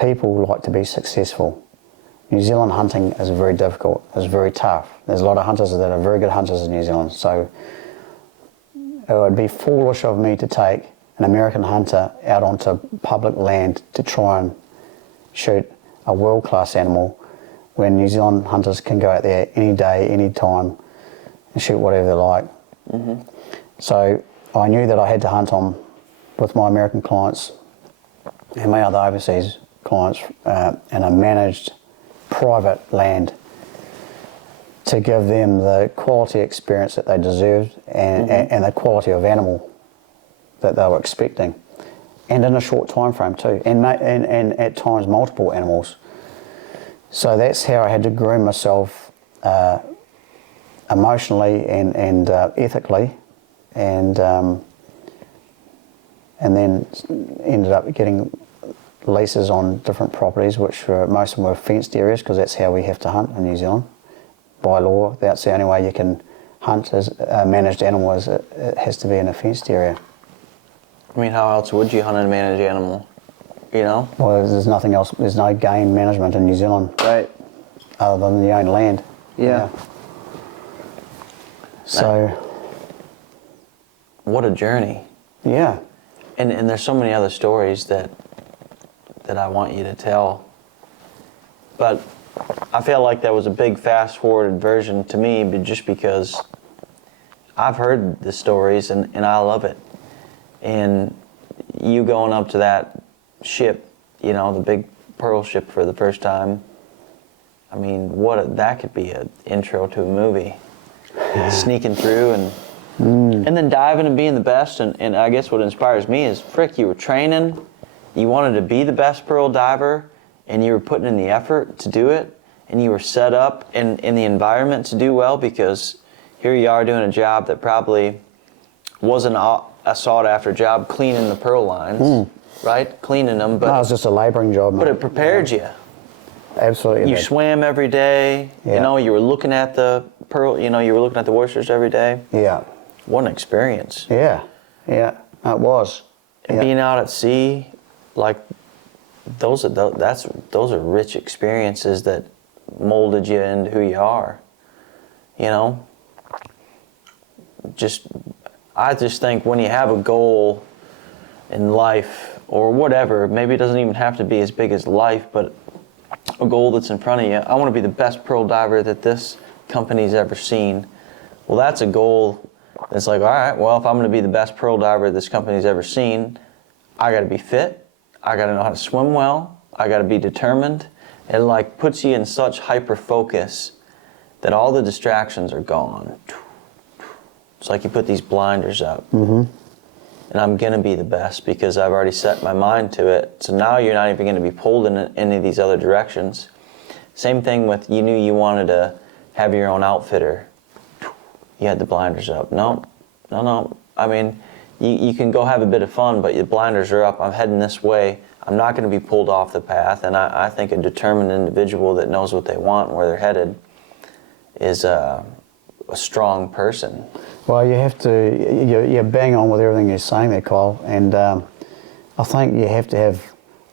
people like to be successful. New Zealand hunting is very difficult, it's very tough. There's a lot of hunters that are very good hunters in New Zealand, so it would be foolish of me to take an American hunter out onto public land to try and shoot a world-class animal when New Zealand hunters can go out there any day, any time and shoot whatever they like. Mm-hmm. So I knew that I had to hunt on with my American clients and my other overseas clients in a managed private land to give them the quality experience that they deserved and the quality of animal that they were expecting, and in a short time frame too, and at times multiple animals. So that's how I had to groom myself emotionally and ethically, and then ended up getting leases on different properties, which most of them were fenced areas, because that's how we have to hunt in New Zealand. By law, that's the only way you can hunt as a managed animal, is it has to be in a fenced area. I mean, how else would you hunt a managed animal, you know? Well, there's nothing else, there's no game management in New Zealand. Right. Other than your own land. Yeah. So. What a journey. Yeah. And there's so many other stories that I want you to tell. But I feel like that was a big fast-forwarded version to me, but just because I've heard the stories and I love it. And you going up to that ship, you know, the big pearl ship for the first time, I mean, that could be an intro to a movie. Sneaking through and then diving and being the best. And I guess what inspires me is, frick, you were training, you wanted to be the best pearl diver, and you were putting in the effort to do it, and you were set up in the environment to do well, because here you are doing a job that probably wasn't a sought-after job, cleaning the pearl lines, right? Cleaning them. But no, it was just a labouring job. But it prepared you. Absolutely. You swam every day, Yeah. you know, you were looking at the pearl, you know, you were looking at the oysters every day. Yeah. What an experience. Yeah, yeah, it was. And being out at sea, like, those are rich experiences that molded you into who you are, you know? I just think when you have a goal in life, or whatever, maybe it doesn't even have to be as big as life, but a goal that's in front of you. I want to be the best pearl diver that this company's ever seen. Well, that's a goal that's like, all right, well, if I'm going to be the best pearl diver this company's ever seen, I got to be fit, I got to know how to swim well, I got to be determined. It like puts you in such hyper focus that all the distractions are gone. It's like you put these blinders up. Mm-hmm. And I'm going to be the best because I've already set my mind to it. So now you're not even going to be pulled in any of these other directions. Same thing with, you knew you wanted to have your own outfitter. You had the blinders up. No. I mean, you can go have a bit of fun, but your blinders are up. I'm heading this way. I'm not going to be pulled off the path. And I think a determined individual that knows what they want and where they're headed is a strong person. Well, you have to, you're bang on with everything you're saying there, Kyle. And I think you have to have,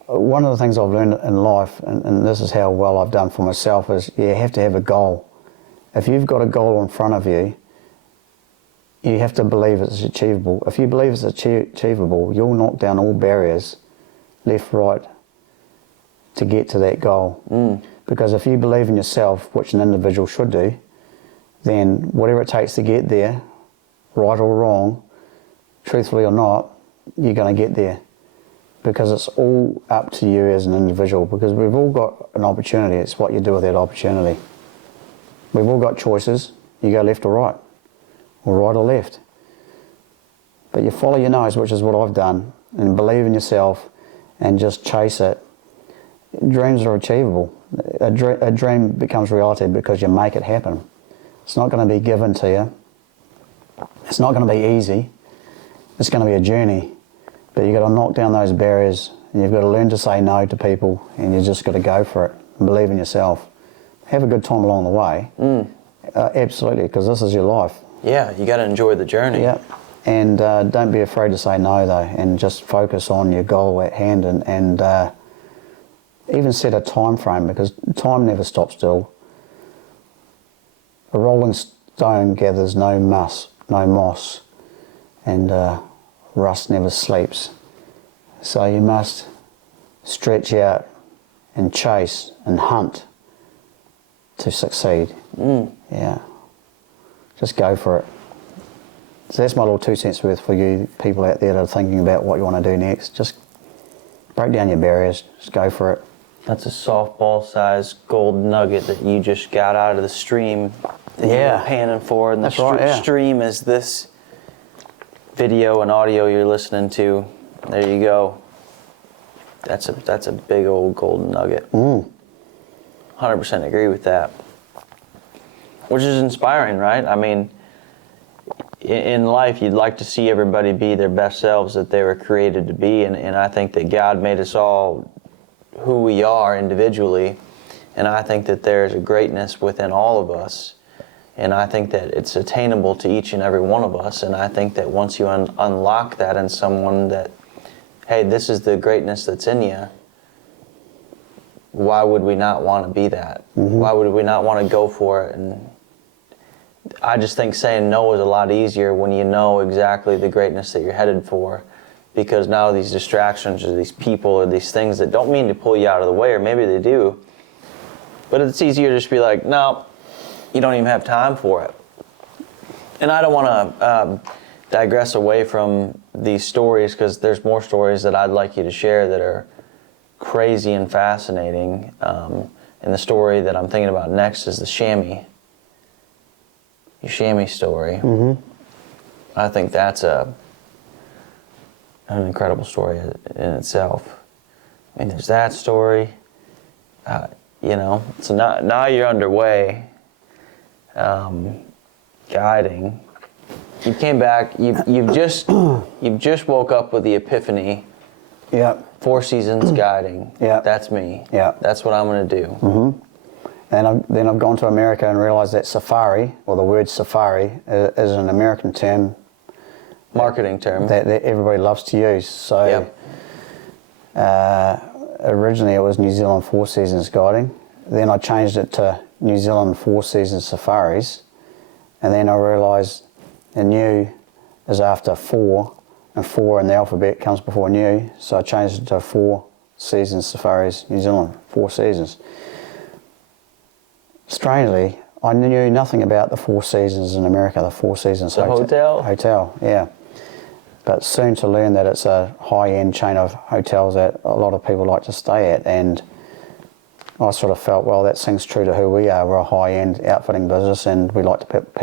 one of the things I've learned in life, and this is how well I've done for myself, is you have to have a goal. If you've got a goal in front of you, you have to believe it's achievable. If you believe it's achievable, you'll knock down all barriers, left, right, to get to that goal. Because if you believe in yourself, which an individual should do, then whatever it takes to get there, right or wrong, truthfully or not, you're going to get there. Because it's all up to you as an individual, because we've all got an opportunity. It's what you do with that opportunity. We've all got choices. You go left or right or left. But you follow your nose, which is what I've done, and believe in yourself and just chase it. Dreams are achievable. A dream becomes reality because you make it happen. It's not going to be given to you. It's not going to be easy. It's going to be a journey. But you've got to knock down those barriers, and you've got to learn to say no to people, and you just got to go for it and believe in yourself. Have a good time along the way, Absolutely, because this is your life. Yeah, you got to enjoy the journey. Yeah, and don't be afraid to say no though, and just focus on your goal at hand, and even set a time frame, because time never stops still. A rolling stone gathers no moss, and rust never sleeps. So you must stretch out and chase and hunt to succeed. Yeah, just go for it. So that's my little 2 cents worth for you people out there that are thinking about what you want to do next. Just break down your barriers, just go for it. That's a softball-sized gold nugget that you just got out of the stream that you were panning for. And the stream is this video and audio you're listening to. There you go. That's a big old golden nugget. 100% agree with that. Which is inspiring, right? I mean, in life, you'd like to see everybody be their best selves that they were created to be, and I think that God made us all who we are individually, and I think that there's a greatness within all of us, and I think that it's attainable to each and every one of us, and I think that once you unlock that in someone, that, hey, this is the greatness that's in you, why would we not want to be that? Why would we not want to go for it? And I just think saying no is a lot easier when you know exactly the greatness that you're headed for, because now these distractions or these people or these things that don't mean to pull you out of the way, or maybe they do, but it's easier to just be like, no, you don't even have time for it. And I don't want to digress away from these stories, because there's more stories that I'd like you to share that are crazy and fascinating. And the story that I'm thinking about next is the shammy. Your shammy story. I think that's an incredible story in itself. I mean, there's that story. So now you're underway, guiding. You came back. You've just woke up with the epiphany. Yeah. 4 seasons guiding. Yeah. That's me. Yeah. That's what I'm going to do. And then I've gone to America and realised that safari, or the word safari, is an American term. Marketing term. That everybody loves to use. So originally it was New Zealand 4 seasons guiding. Then I changed it to New Zealand 4 seasons safaris. And then I realised the new is after 4, and 4 in the alphabet comes before new. So I changed it to 4 seasons safaris, New Zealand, 4 seasons. Strangely, I knew nothing about the 4 seasons in America, the 4 seasons hotel. Hotel, yeah. But soon to learn that it's a high-end chain of hotels that a lot of people like to stay at, and I sort of felt, well, that sings true to who we are. We're a high-end outfitting business, and we like to put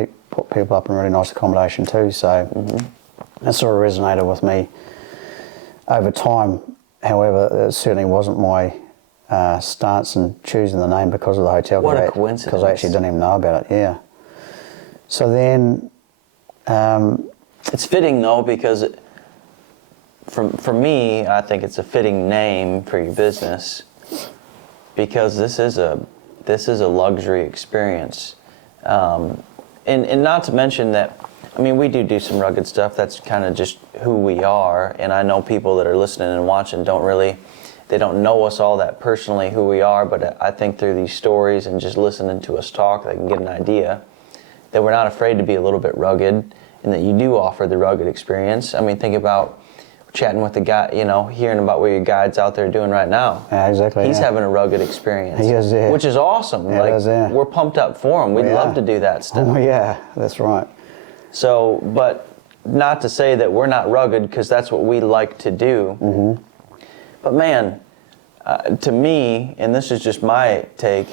people up in really nice accommodation too. So that sort of resonated with me over time. However, it certainly wasn't my stance in choosing the name because of the hotel. What a coincidence. Because I actually didn't even know about it, yeah. So then... it's fitting though, because for me, I think it's a fitting name for your business, because this is a luxury experience. And not to mention that, I mean, we do some rugged stuff. That's kind of just who we are. And I know people that are listening and watching they don't know us all that personally, who we are, but I think through these stories and just listening to us talk, they can get an idea that we're not afraid to be a little bit rugged, and that you do offer the rugged experience. I mean, think about chatting with the guy, hearing about what your guide's out there doing right now. Yeah, exactly. He's having a rugged experience. He is, yeah. Which is awesome. Yeah, we're pumped up for him. We'd love to do that stuff. Oh, yeah, that's right. So, but not to say that we're not rugged, because that's what we like to do. But man, to me, and this is just my take,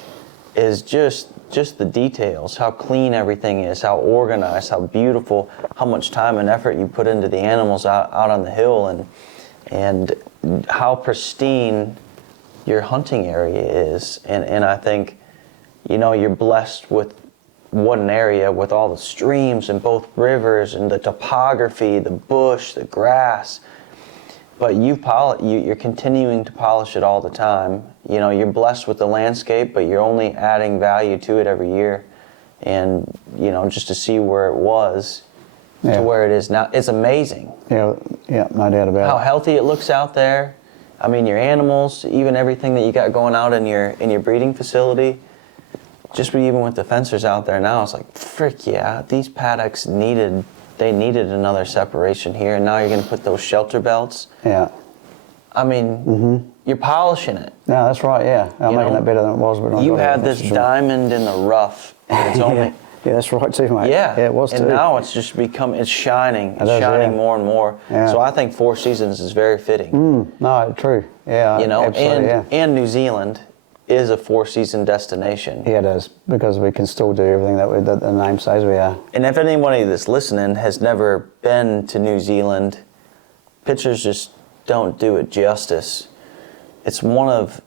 is just the details, how clean everything is, how organized, how beautiful, how much time and effort you put into the animals out on the hill, and how pristine your hunting area is. And I think, you're blessed with what an area with all the streams and both rivers and the topography, the bush, the grass. But you're continuing to polish it all the time. You're blessed with the landscape, but you're only adding value to it every year. and just to see where it was Yeah. to where it is now, it's amazing. Yeah, no doubt about How it. healthy it looks out there. I mean, your animals, even everything that you got going out in your breeding facility. Just even with the fencers out there now, it's like, frick yeah, these paddocks needed another separation here, and now you're going to put those shelter belts. Yeah. I mean, you're polishing it. No, that's right, yeah. I'm You making know, it better than it was. But You had this diamond in the rough, and it's only... Yeah, that's right too, mate. Yeah, it was and too. now it's just become, it's shining. It's It is, shining yeah. more and more. Yeah. So I think 4 seasons is very fitting. No, true. Yeah, absolutely, and New Zealand is a 4-season destination. Yeah, it is, because we can still do everything that the name says we are. And if anybody that's listening has never been to New Zealand, pictures just don't do it justice. It's one of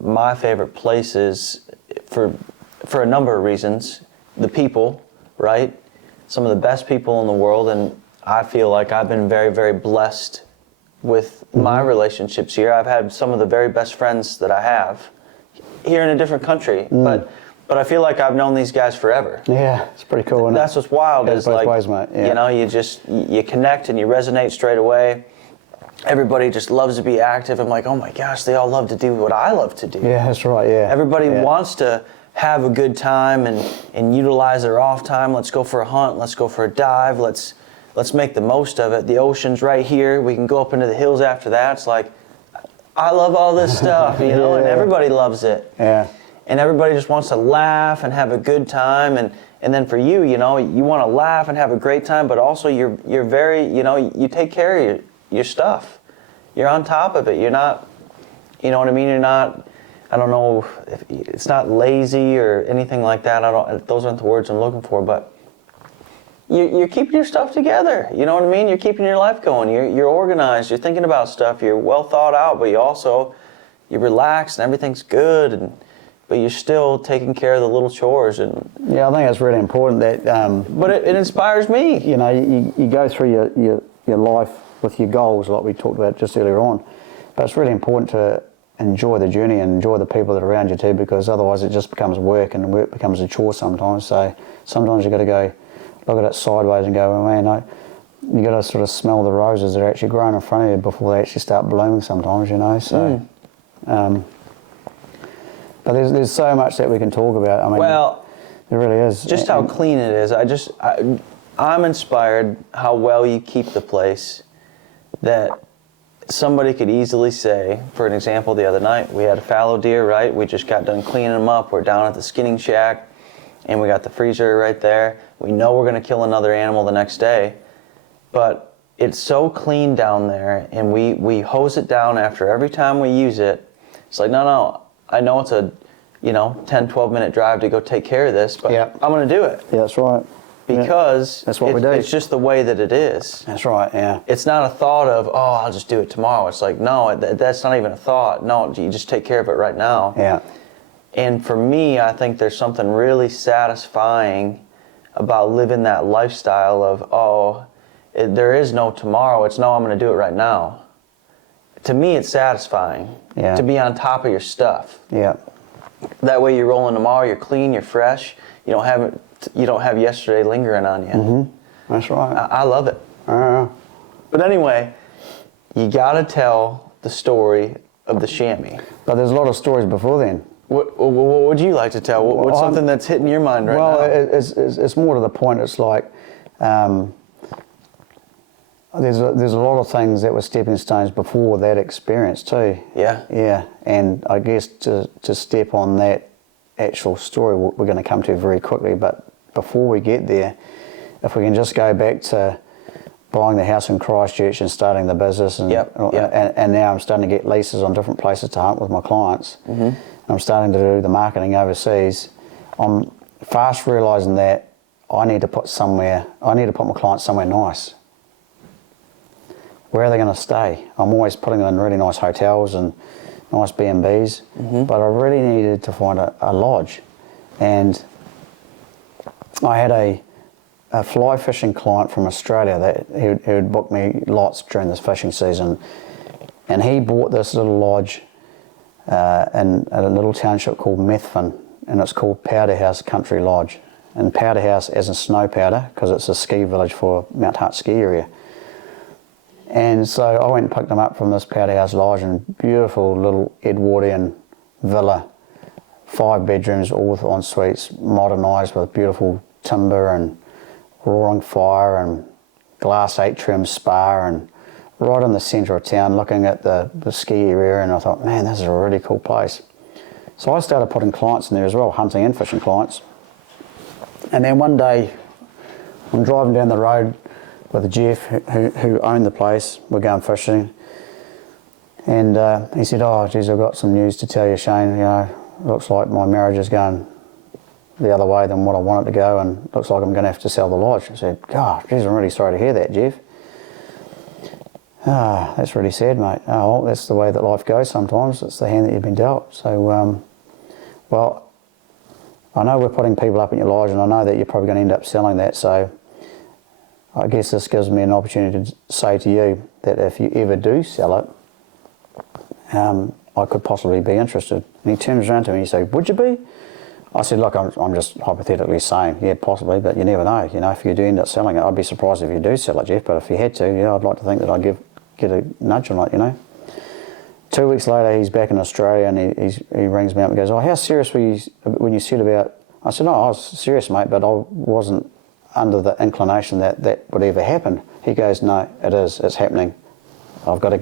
my favorite places for a number of reasons. The people, right? Some of the best people in the world, and I feel like I've been very, very blessed with my relationships here. I've had some of the very best friends that I have here in a different country, but I feel like I've known these guys forever. Yeah, it's pretty cool. Isn't That's what's wild it? is Both like, ways, mate. Yeah. you connect and you resonate straight away. Everybody just loves to be active. I'm like, oh my gosh, they all love to do what I love to do. Yeah, that's right. Yeah. Everybody wants to have a good time and utilize their off time. Let's go for a hunt. Let's go for a dive. Let's make the most of it. The ocean's right here. We can go up into the hills after that. It's like, I love all this stuff, and everybody loves it. Yeah. And everybody just wants to laugh and have a good time. And then for you, you want to laugh and have a great time, but also you're very, you take care of your stuff. You're on top of it. You're not, you know what I mean? You're not, I don't know, it's not lazy or anything like that. Those aren't the words I'm looking for, but you're keeping your stuff together. You know what I mean? You're keeping your life going. You're organized. You're thinking about stuff. You're well thought out, but you're relaxed and everything's good. But you're still taking care of the little chores. And Yeah, I think it's really important that. But it inspires me. You go through your life with your goals, like we talked about just earlier on. But it's really important to enjoy the journey and enjoy the people that are around you too, because otherwise it just becomes work, and work becomes a chore sometimes. So sometimes you got to go look at it sideways and go, well, man, you got to sort of smell the roses that are actually growing in front of you before they actually start blooming sometimes, So, but there's so much that we can talk about. I mean, Well, there really is. just how clean it is. I'm inspired how well you keep the place, that somebody could easily say, for an example, the other night, we had a fallow deer, right? We just got done cleaning them up. We're down at the skinning shack, and we got the freezer right there. We know we're going to kill another animal the next day, but it's so clean down there, and we hose it down after every time we use it. It's like, no, I know it's a 10, 12 minute drive to go take care of this, but I'm going to do it. Yeah, that's right. Because that's what we do. It's just the way that it is. That's right, yeah. It's not a thought of, I'll just do it tomorrow. It's like, no, that's not even a thought. No, you just take care of it right now. Yeah. And for me, I think there's something really satisfying about living that lifestyle of, there is no tomorrow. It's no, I'm going to do it right now. To me, it's satisfying to be on top of your stuff. Yeah. That way you're rolling tomorrow, you're clean, you're fresh. You don't have yesterday lingering on you. Mm-hmm. That's right. I love it. But anyway, you got to tell the story of the chamois. But there's a lot of stories before then. What would you like to tell? What's something that's hitting your mind right now? Well, it's more to the point. It's like there's a lot of things that were stepping stones before that experience too. Yeah. Yeah, and I guess to step on that actual story, we're going to come to very quickly. But before we get there, if we can just go back to buying the house in Christchurch and starting the business, and now I'm starting to get leases on different places to hunt with my clients. Mm-hmm. I'm starting to do the marketing overseas. I'm fast realising that I need to put my clients somewhere nice. Where are they going to stay? I'm always putting them in really nice hotels and nice B&Bs, but I really needed to find a lodge. And I had a fly fishing client from Australia that he would book me lots during this fishing season, and he bought this little lodge in a little township called Methven, and it's called Powder House Country Lodge. in Powder House as a snow powder because it's a ski village for Mount Hutt ski area. And so I went and picked them up from this Powder House Lodge, and beautiful little Edwardian villa, 5 bedrooms, all with en suites, modernised with beautiful timber and roaring fire and glass atrium spa, and right in the centre of town looking at the ski area. And I thought, man, this is a really cool place. So I started putting clients in there as well, hunting and fishing clients. And then one day I'm driving down the road with Jeff, who owned the place. We're going fishing, and he said, "Oh, geez, I've got some news to tell you, Shane. You know, looks like my marriage is going the other way than what I want it to go, and looks like I'm going to have to sell the lodge." I said, "God, geez, I'm really sorry to hear that, Jeff." "Ah, that's really sad, mate." "Oh, well, that's the way that life goes sometimes. It's the hand that you've been dealt." So, well, I know we're putting people up in your lodge, and I know that you're probably going to end up selling that, so I guess this gives me an opportunity to say to you that if you ever do sell it, I could possibly be interested. And he turns around to me and he said, "Would you be?" I said, "Look, I'm just hypothetically saying, yeah, possibly, but you never know. You know, if you do end up selling it, I'd be surprised if you do sell it, Jeff, but if you had to, yeah, I'd like to think that I'd get a nudge on it, you know." 2 weeks later, he's back in Australia, and he rings me up and goes, "Oh, how serious were you when you said about..." I said, "No, I was serious, mate, but I wasn't under the inclination that would ever happen." He goes, "No, it is. It's happening. I've got to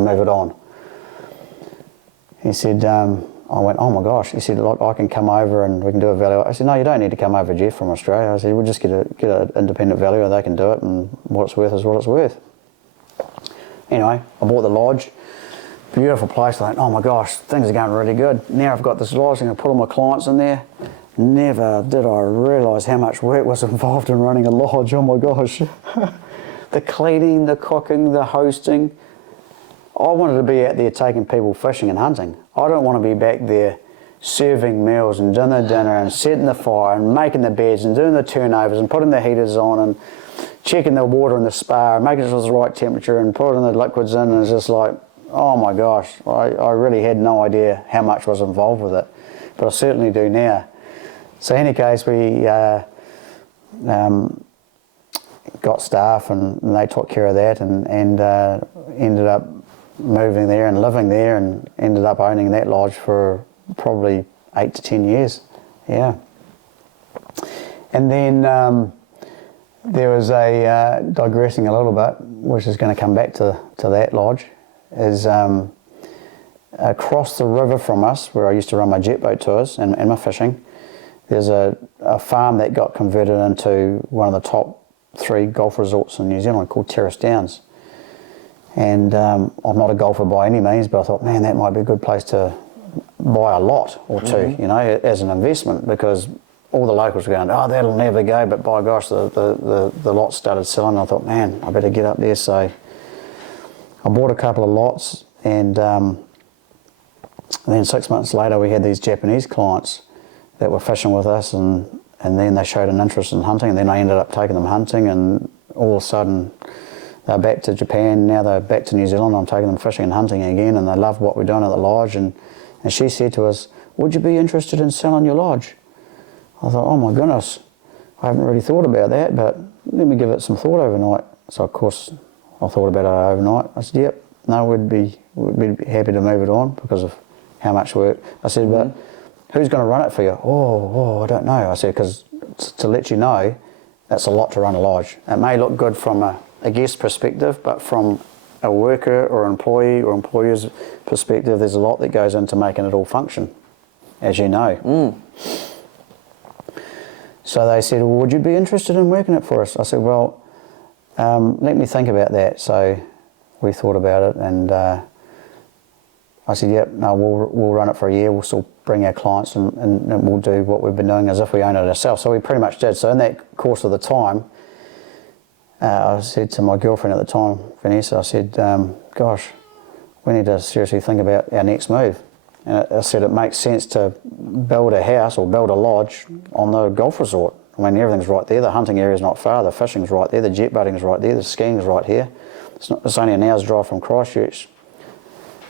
move it on." He said, I went, "Oh my gosh." He said, "Look, I can come over and we can do a value." I said, "No, you don't need to come over, Jeff, from Australia." I said, "We'll just get an independent valuer. They can do it, and what it's worth is what it's worth." Anyway, I bought the lodge. Beautiful place. I went, "Oh my gosh, things are going really good. Now I've got this lodge, I'm going to put all my clients in there." Never did I realise how much work was involved in running a lodge. Oh my gosh. The cleaning, the cooking, the hosting. I wanted to be out there taking people fishing and hunting. I don't want to be back there serving meals and doing the dinner and setting the fire and making the beds and doing the turnovers and putting the heaters on and checking the water in the spa and making sure it's the right temperature and putting the liquids in. And it's just like, oh my gosh, I really had no idea how much was involved with it. But I certainly do now. So in any case, we got staff and they took care of that, and ended up moving there and living there, and ended up owning that lodge for probably 8 to 10 years. Yeah. And then there was digressing a little bit, which is going to come back to that lodge, is across the river from us, where I used to run my jet boat tours and my fishing, there's a farm that got converted into one of the top 3 golf resorts in New Zealand called Terrace Downs. And I'm not a golfer by any means, but I thought, man, that might be a good place to buy a lot or two, you know, as an investment, because all the locals were going, "Oh, that'll never go," but by gosh, the lots started selling. I thought, man, I better get up there. So I bought a couple of lots, and then 6 months later we had these Japanese clients that were fishing with us, and then they showed an interest in hunting, and then I ended up taking them hunting, and all of a sudden they're back to Japan, now they're back to New Zealand, I'm taking them fishing and hunting again, and they love what we're doing at the lodge. And she said to us, "Would you be interested in selling your lodge?" I thought, oh my goodness, I haven't really thought about that, but let me give it some thought overnight. So of course I thought about it overnight. I said, "Yep, no, we'd be happy to move it on because of how much work." I said, "But who's going to run it for you?" Oh, I don't know. I said, "Because to let you know, that's a lot to run a lodge. It may look good from a guest perspective, but from a worker or employee or employer's perspective, there's a lot that goes into making it all function, as you know." So they said, "Well, would you be interested in working it for us?" I said, "Well, let me think about that." So we thought about it, and I said, "Yep, no, we'll run it for a year. We'll still bring our clients, and we'll do what we've been doing as if we own it ourselves." So we pretty much did. So in that course of the time, I said to my girlfriend at the time, Vanessa, I said, "Gosh, we need to seriously think about our next move." And I said, it makes sense to build a house or build a lodge on the golf resort. I mean, everything's right there. The hunting area's not far. The fishing's right there. The jet boating's right there. The skiing's right here. It's only an hour's drive from Christchurch.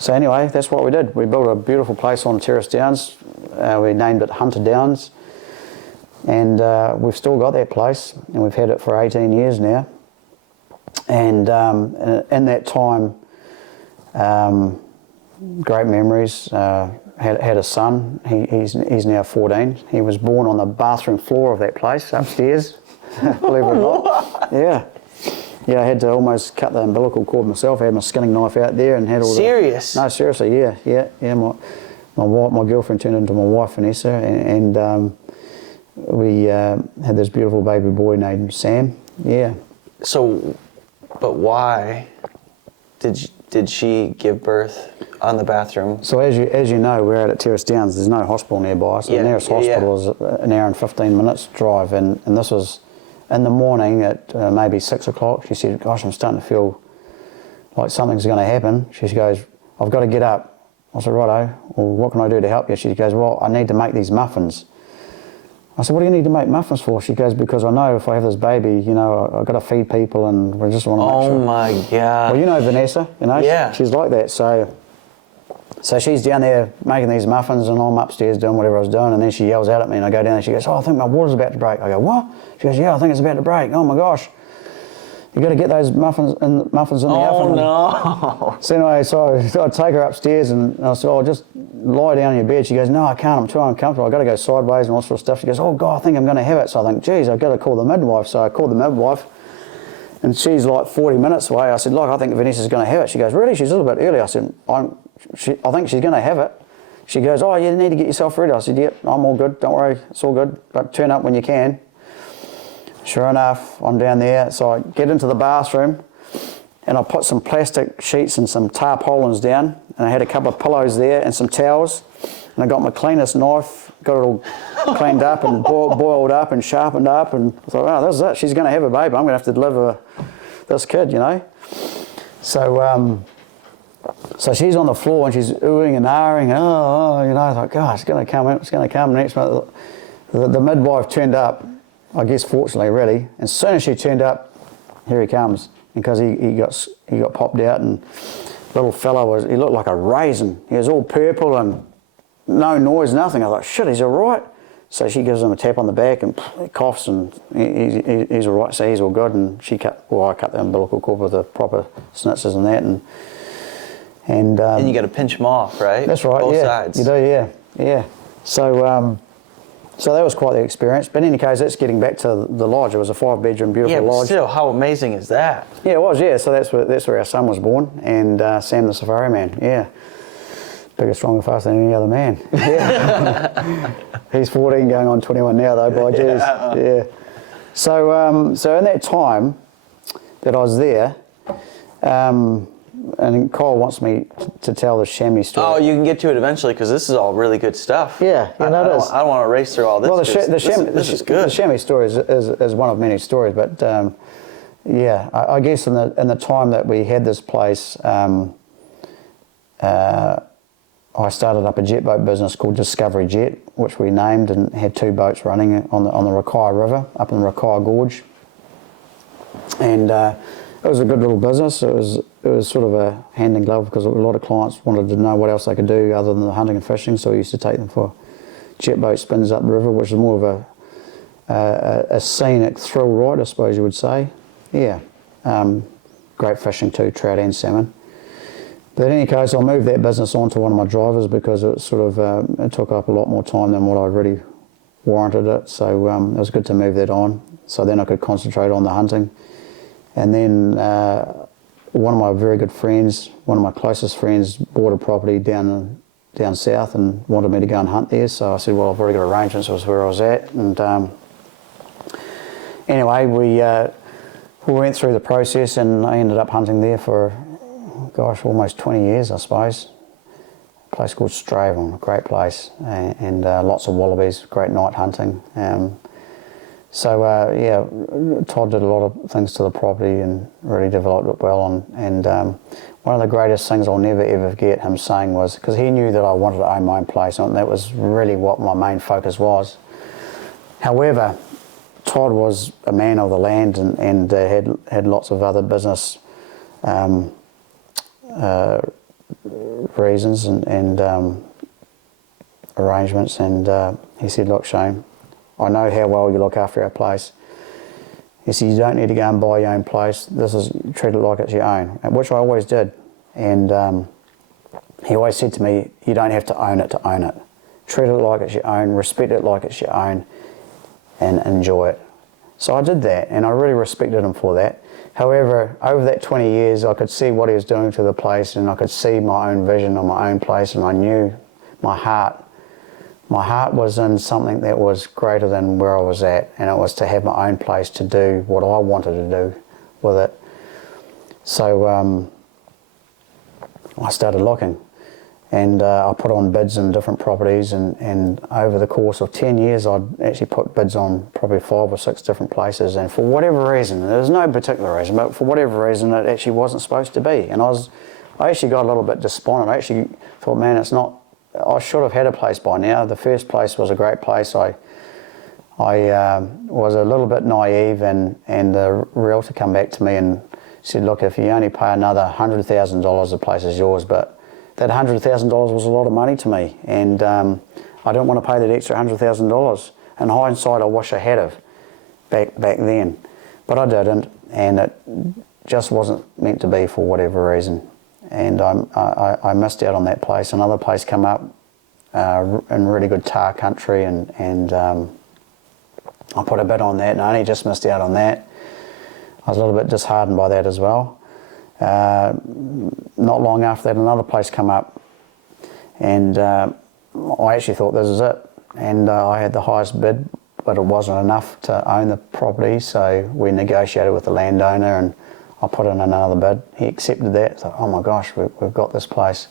So anyway, that's what we did. We built a beautiful place on Terrace Downs. We named it Hunter Downs. And we've still got that place, and we've had it for 18 years now. And in that time, great memories. Had a son. He's now 14. He was born on the bathroom floor of that place upstairs. Believe it or not. Yeah. Yeah, I had to almost cut the umbilical cord myself. I had my skinning knife out there and had all Serious? No, seriously, yeah. My girlfriend turned into my wife, Vanessa, and we had this beautiful baby boy named Sam. Yeah. So, but why did she give birth on the bathroom? So as you know, we're out at Terrace Downs. There's no hospital nearby. So the nearest hospital is an hour and 15 minutes drive. And this was in the morning at maybe 6 o'clock. She said, gosh, I'm starting to feel like something's going to happen. She goes, I've got to get up. I said, righto, well, what can I do to help you? She goes, well, I need to make these muffins. I said, what do you need to make muffins for? She goes, because I know if I have this baby, you know, I've got to feed people and we just want to make sure. Oh my God. Well, you know Vanessa, you know, yeah. She's like that. So she's down there making these muffins and I'm upstairs doing whatever I was doing, and then she yells out at me and I go down and she goes, oh, I think my water's about to break. I go, what? She goes, yeah, I think it's about to break. Oh my gosh. You got to get those muffins in the oven. Oh no. So anyway, so I take her upstairs and I said, oh, just lie down in your bed. She goes, no, I can't, I'm too uncomfortable. I've got to go sideways and all sort of stuff. She goes, oh God, I think I'm going to have it. So I think, geez, I've got to call the midwife. So I called the midwife and she's like 40 minutes away. I said, look, I think Vanessa's going to have it. She goes, really? She's a little bit early. I said, I think she's going to have it. She goes, oh, you need to get yourself ready. I said, yep, I'm all good. Don't worry, it's all good. But turn up when you can. Sure enough, I'm down there. So I get into the bathroom and I put some plastic sheets and some tarpaulins down, and I had a couple of pillows there and some towels, and I got my cleanest knife, got it all cleaned up and boiled up and sharpened up, and I thought, oh, this is it. She's going to have a baby. I'm going to have to deliver this kid, you know. So she's on the floor and she's oohing and ahhing, you know. I thought, God, it's going to come. It's going to come next month. The midwife turned up, I guess fortunately, really. And as soon as she turned up, here he comes. Because he got popped out, and little fella he looked like a raisin. He was all purple and no noise, nothing. I thought, shit, he's all right. So she gives him a tap on the back and he coughs and he's all right. So he's all good. And I cut the umbilical cord with the proper snitzers and that. And you got to pinch them off, right? That's right. Both yeah, sides. You do, yeah. So that was quite the experience. But in any case, that's getting back to the lodge. It was a 5-bedroom, beautiful lodge. Still, how amazing is that? Yeah, it was, yeah. So that's where our son was born, and Sam the Safari Man, yeah. Bigger, stronger, faster than any other man. Yeah. He's 14 going on 21 now though, by jeez. Yeah. So in that time that I was there, and Kyle wants me to tell the shammy story. Oh, you can get to it eventually because this is all really good stuff. Yeah, I don't want to race through all this. Well, this is good. The shammy story is one of many stories, but yeah, I guess in the time that we had this place, I started up a jet boat business called Discovery Jet, which we named and had 2 boats running on the Rakai River up in the Rakai Gorge, and it was a good little business. It was sort of a hand in glove because a lot of clients wanted to know what else they could do other than the hunting and fishing, so we used to take them for jet boat spins up the river, which is more of a scenic thrill ride, I suppose you would say. Yeah, great fishing too, trout and salmon. But in any case, I moved that business on to one of my drivers because it sort of it took up a lot more time than what I really warranted it. So it was good to move that on. So then I could concentrate on the hunting. And then one of my very good friends, one of my closest friends, bought a property down south and wanted me to go and hunt there. So I said, well, I've already got arrangements. It was where I was at. And anyway, we went through the process and I ended up hunting there for, gosh, almost 20 years, I suppose. A place called Stravon, a great place, and lots of wallabies, great night hunting. So yeah, Todd did a lot of things to the property and really developed it well. And one of the greatest things I'll never ever forget him saying was, because he knew that I wanted to own my own place, and that was really what my main focus was. However, Todd was a man of the land and had lots of other business reasons and arrangements, and he said, look, Shane, I know how well you look after our place. He said, you don't need to go and buy your own place. Treat it like it's your own, which I always did. And he always said to me, you don't have to own it to own it. Treat it like it's your own, respect it like it's your own, and enjoy it. So I did that, and I really respected him for that. However, over that 20 years, I could see what he was doing to the place, and I could see my own vision on my own place, and I knew my heart was in something that was greater than where I was at, and it was to have my own place to do what I wanted to do with it. So I started looking, and I put on bids in different properties, and over the course of 10 years I'd actually put bids on probably 5 or 6 different places, and for whatever reason, there's no particular reason, but for whatever reason it actually wasn't supposed to be, and I actually got a little bit despondent. I actually thought, man, I should have had a place by now. The first place was a great place. I was a little bit naive, and the realtor come back to me and said, look, if you only pay another $100,000, the place is yours. But that $100,000 was a lot of money to me, and I didn't want to pay that extra $100,000. In hindsight, I wish I had have back then, but I didn't, and it just wasn't meant to be for whatever reason. And I missed out on that place. Another place came up in really good tar country, and I put a bid on that, and I only just missed out on that. I was a little bit disheartened by that as well. Not long after that, another place came up, and I actually thought this is it. And I had the highest bid, but it wasn't enough to own the property, so we negotiated with the landowner, and I put in another bid. He accepted that. I thought, oh my gosh, we've got this place.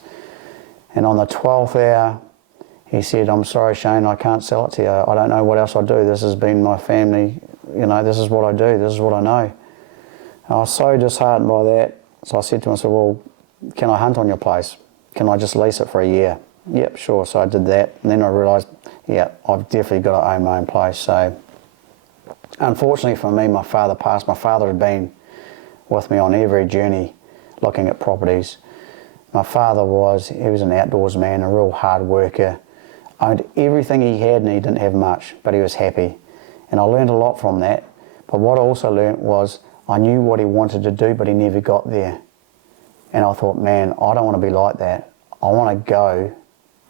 And on the 12th hour, he said, I'm sorry, Shane, I can't sell it to you. I don't know what else I do. This has been my family. This is what I do. This is what I know. And I was so disheartened by that. So I said to him, I said, well, can I hunt on your place? Can I just lease it for a year? Yep, sure. So I did that. And then I realised, yeah, I've definitely got to own my own place. So unfortunately for me, my father passed. My father had been with me on every journey looking at properties. My father was an outdoors man, a real hard worker, owned everything he had, and he didn't have much, but he was happy. And I learned a lot from that. But what I also learned was I knew what he wanted to do, but he never got there. And I thought, man, I don't want to be like that. I want to go,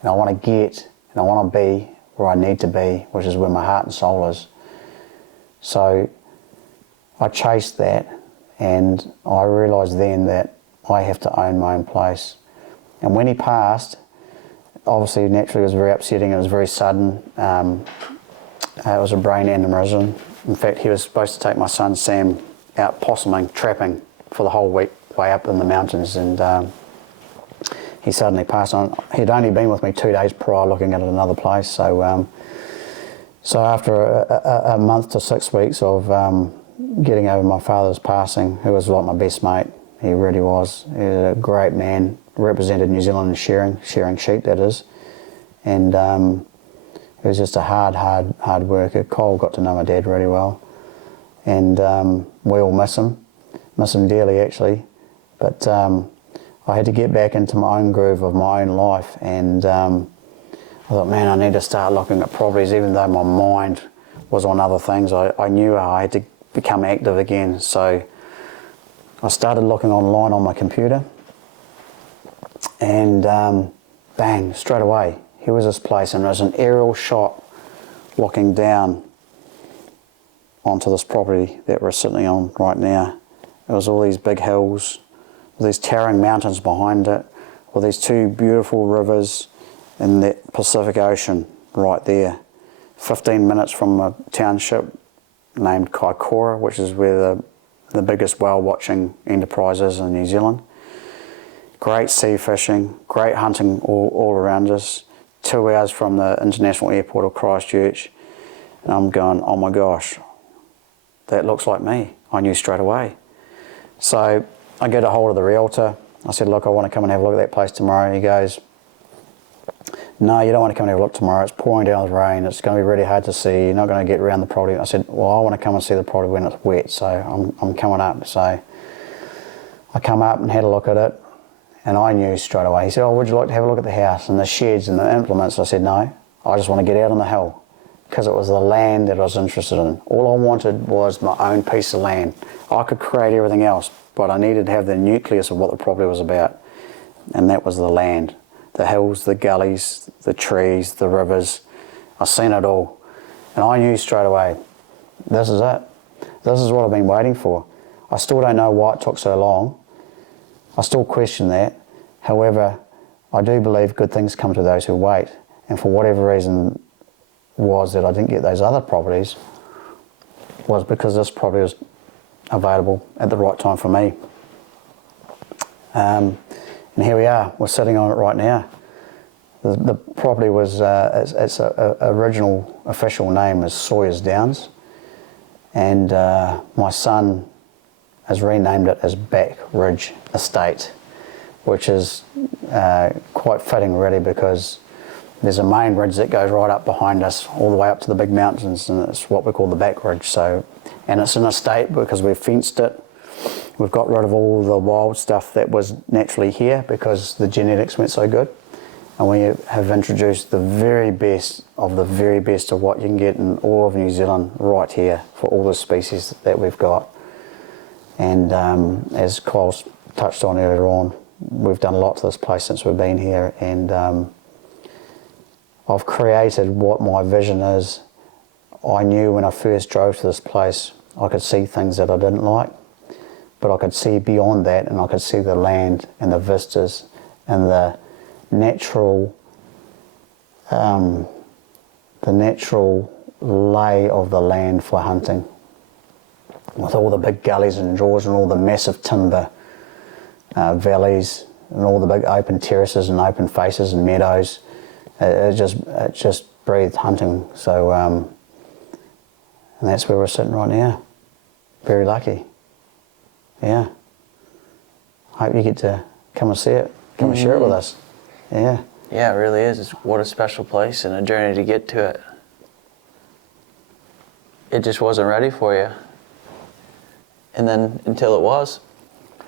and I want to get, and I want to be where I need to be, which is where my heart and soul is. So I chased that. And I realised then that I have to own my own place. And when he passed, obviously, naturally, it was very upsetting. It was very sudden. It was a brain aneurysm. In fact, he was supposed to take my son Sam out possuming, trapping for the whole week way up in the mountains. And he suddenly passed on. He'd only been with me 2 days prior looking at another place. So after a month to 6 weeks of getting over my father's passing, who was like my best mate. He really was. He was a great man, represented New Zealand in shearing sheep, that is. And he was just a hard worker. Cole got to know my dad really well. And we all miss him dearly actually. But I had to get back into my own groove of my own life, and I thought, man, I need to start looking at properties, even though my mind was on other things. I knew I had to become active again. So I started looking online on my computer, and bang, straight away, here was this place, and there was an aerial shot looking down onto this property that we're sitting on right now. There was all these big hills, all these towering mountains behind it, all these 2 beautiful rivers in the Pacific Ocean right there. 15 minutes from a township named Kaikoura, which is where the biggest whale watching enterprise is in New Zealand. Great sea fishing, great hunting all around us. 2 hours from the international airport of Christchurch. And I'm going, oh my gosh, that looks like me. I knew straight away. So I get a hold of the realtor. I said, look, I want to come and have a look at that place tomorrow. He goes, no, you don't want to come and have a look tomorrow. It's pouring down with rain. It's going to be really hard to see. You're not going to get around the property. I said, well, I want to come and see the property when it's wet, so I'm coming up. So I come up and had a look at it, and I knew straight away. He said, oh, would you like to have a look at the house and the sheds and the implements? I said, no, I just want to get out on the hill. because it was the land that I was interested in. All I wanted was my own piece of land. I could create everything else, but I needed to have the nucleus of what the property was about, and that was the land. The hills, the gullies, the trees, the rivers. I've seen it all, and I knew straight away, this is it. This is what I've been waiting for. I still don't know why it took so long. I still question that. However, I do believe good things come to those who wait, and for whatever reason was that I didn't get those other properties was because this property was available at the right time for me. And here we are, we're sitting on it right now. The property was, its original official name is Sawyer's Downs, and my son has renamed it as Back Ridge Estate, which is quite fitting really, because there's a main ridge that goes right up behind us, all the way up to the big mountains, and it's what we call the Back Ridge. So, and it's an estate because we've fenced it. We've got rid of all the wild stuff that was naturally here because the genetics went so good. And we have introduced the very best of what you can get in all of New Zealand right here for all the species that we've got. And as Kyle's touched on earlier on, we've done a lot to this place since we've been here, and I've created what my vision is. I knew when I first drove to this place, I could see things that I didn't like, but I could see beyond that, and I could see the land and the vistas and the natural lay of the land for hunting, with all the big gullies and draws and all the massive timber valleys and all the big open terraces and open faces and meadows. It just breathed hunting. So, and that's where we're sitting right now. Very lucky. Yeah. Hope you get to come and see it. Come and share it with us. Yeah. Yeah, it really is. What a special place and a journey to get to it. It just wasn't ready for you. And then until it was.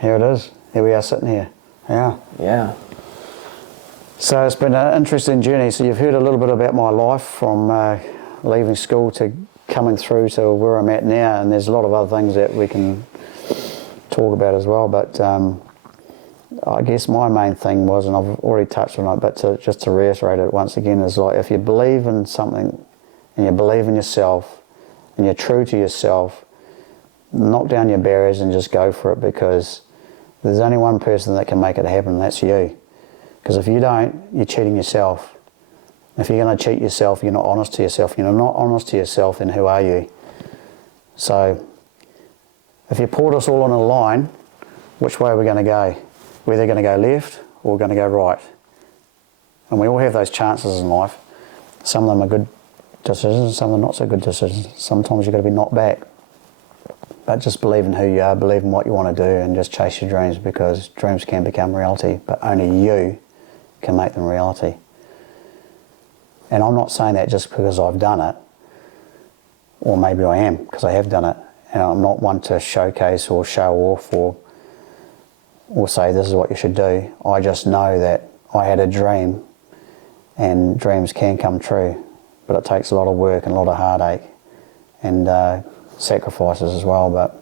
Here it is. Here we are sitting here. Yeah. Yeah. So it's been an interesting journey. So you've heard a little bit about my life from leaving school to coming through to where I'm at now, and there's a lot of other things that we can talk about as well. But I guess my main thing was, and I've already touched on it, but just to reiterate it once again, is like if you believe in something and you believe in yourself and you're true to yourself, knock down your barriers and just go for it, because there's only one person that can make it happen, and that's you. Because if you don't, you're cheating yourself. If you're going to cheat yourself, you're not honest to yourself. You're not honest to yourself, then who are you? So if you poured us all on a line, which way are we going to go? We're either going to go left or we're going to go right. And we all have those chances in life. Some of them are good decisions, some are not so good decisions. Sometimes you've got to be knocked back. But just believe in who you are, believe in what you want to do, and just chase your dreams, because dreams can become reality, but only you can make them reality. And I'm not saying that just because I've done it, or maybe I am, because I have done it. And I'm not one to showcase or show off or say this is what you should do. I just know that I had a dream, and dreams can come true, but it takes a lot of work and a lot of heartache and sacrifices as well, but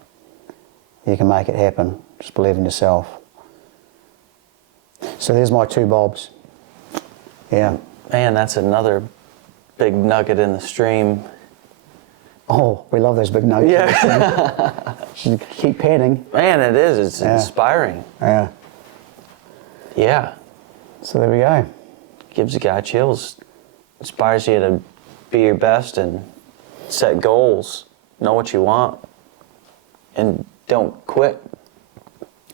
you can make it happen. Just believe in yourself. So there's my 2 bobs. Yeah. Man, that's another big nugget in the stream. Oh, we love those big nuggets. Yeah. Should keep panning. Man, it is. It's inspiring. Yeah. Yeah. So there we go. Gives a guy chills. Inspires you to be your best and set goals. Know what you want. And don't quit.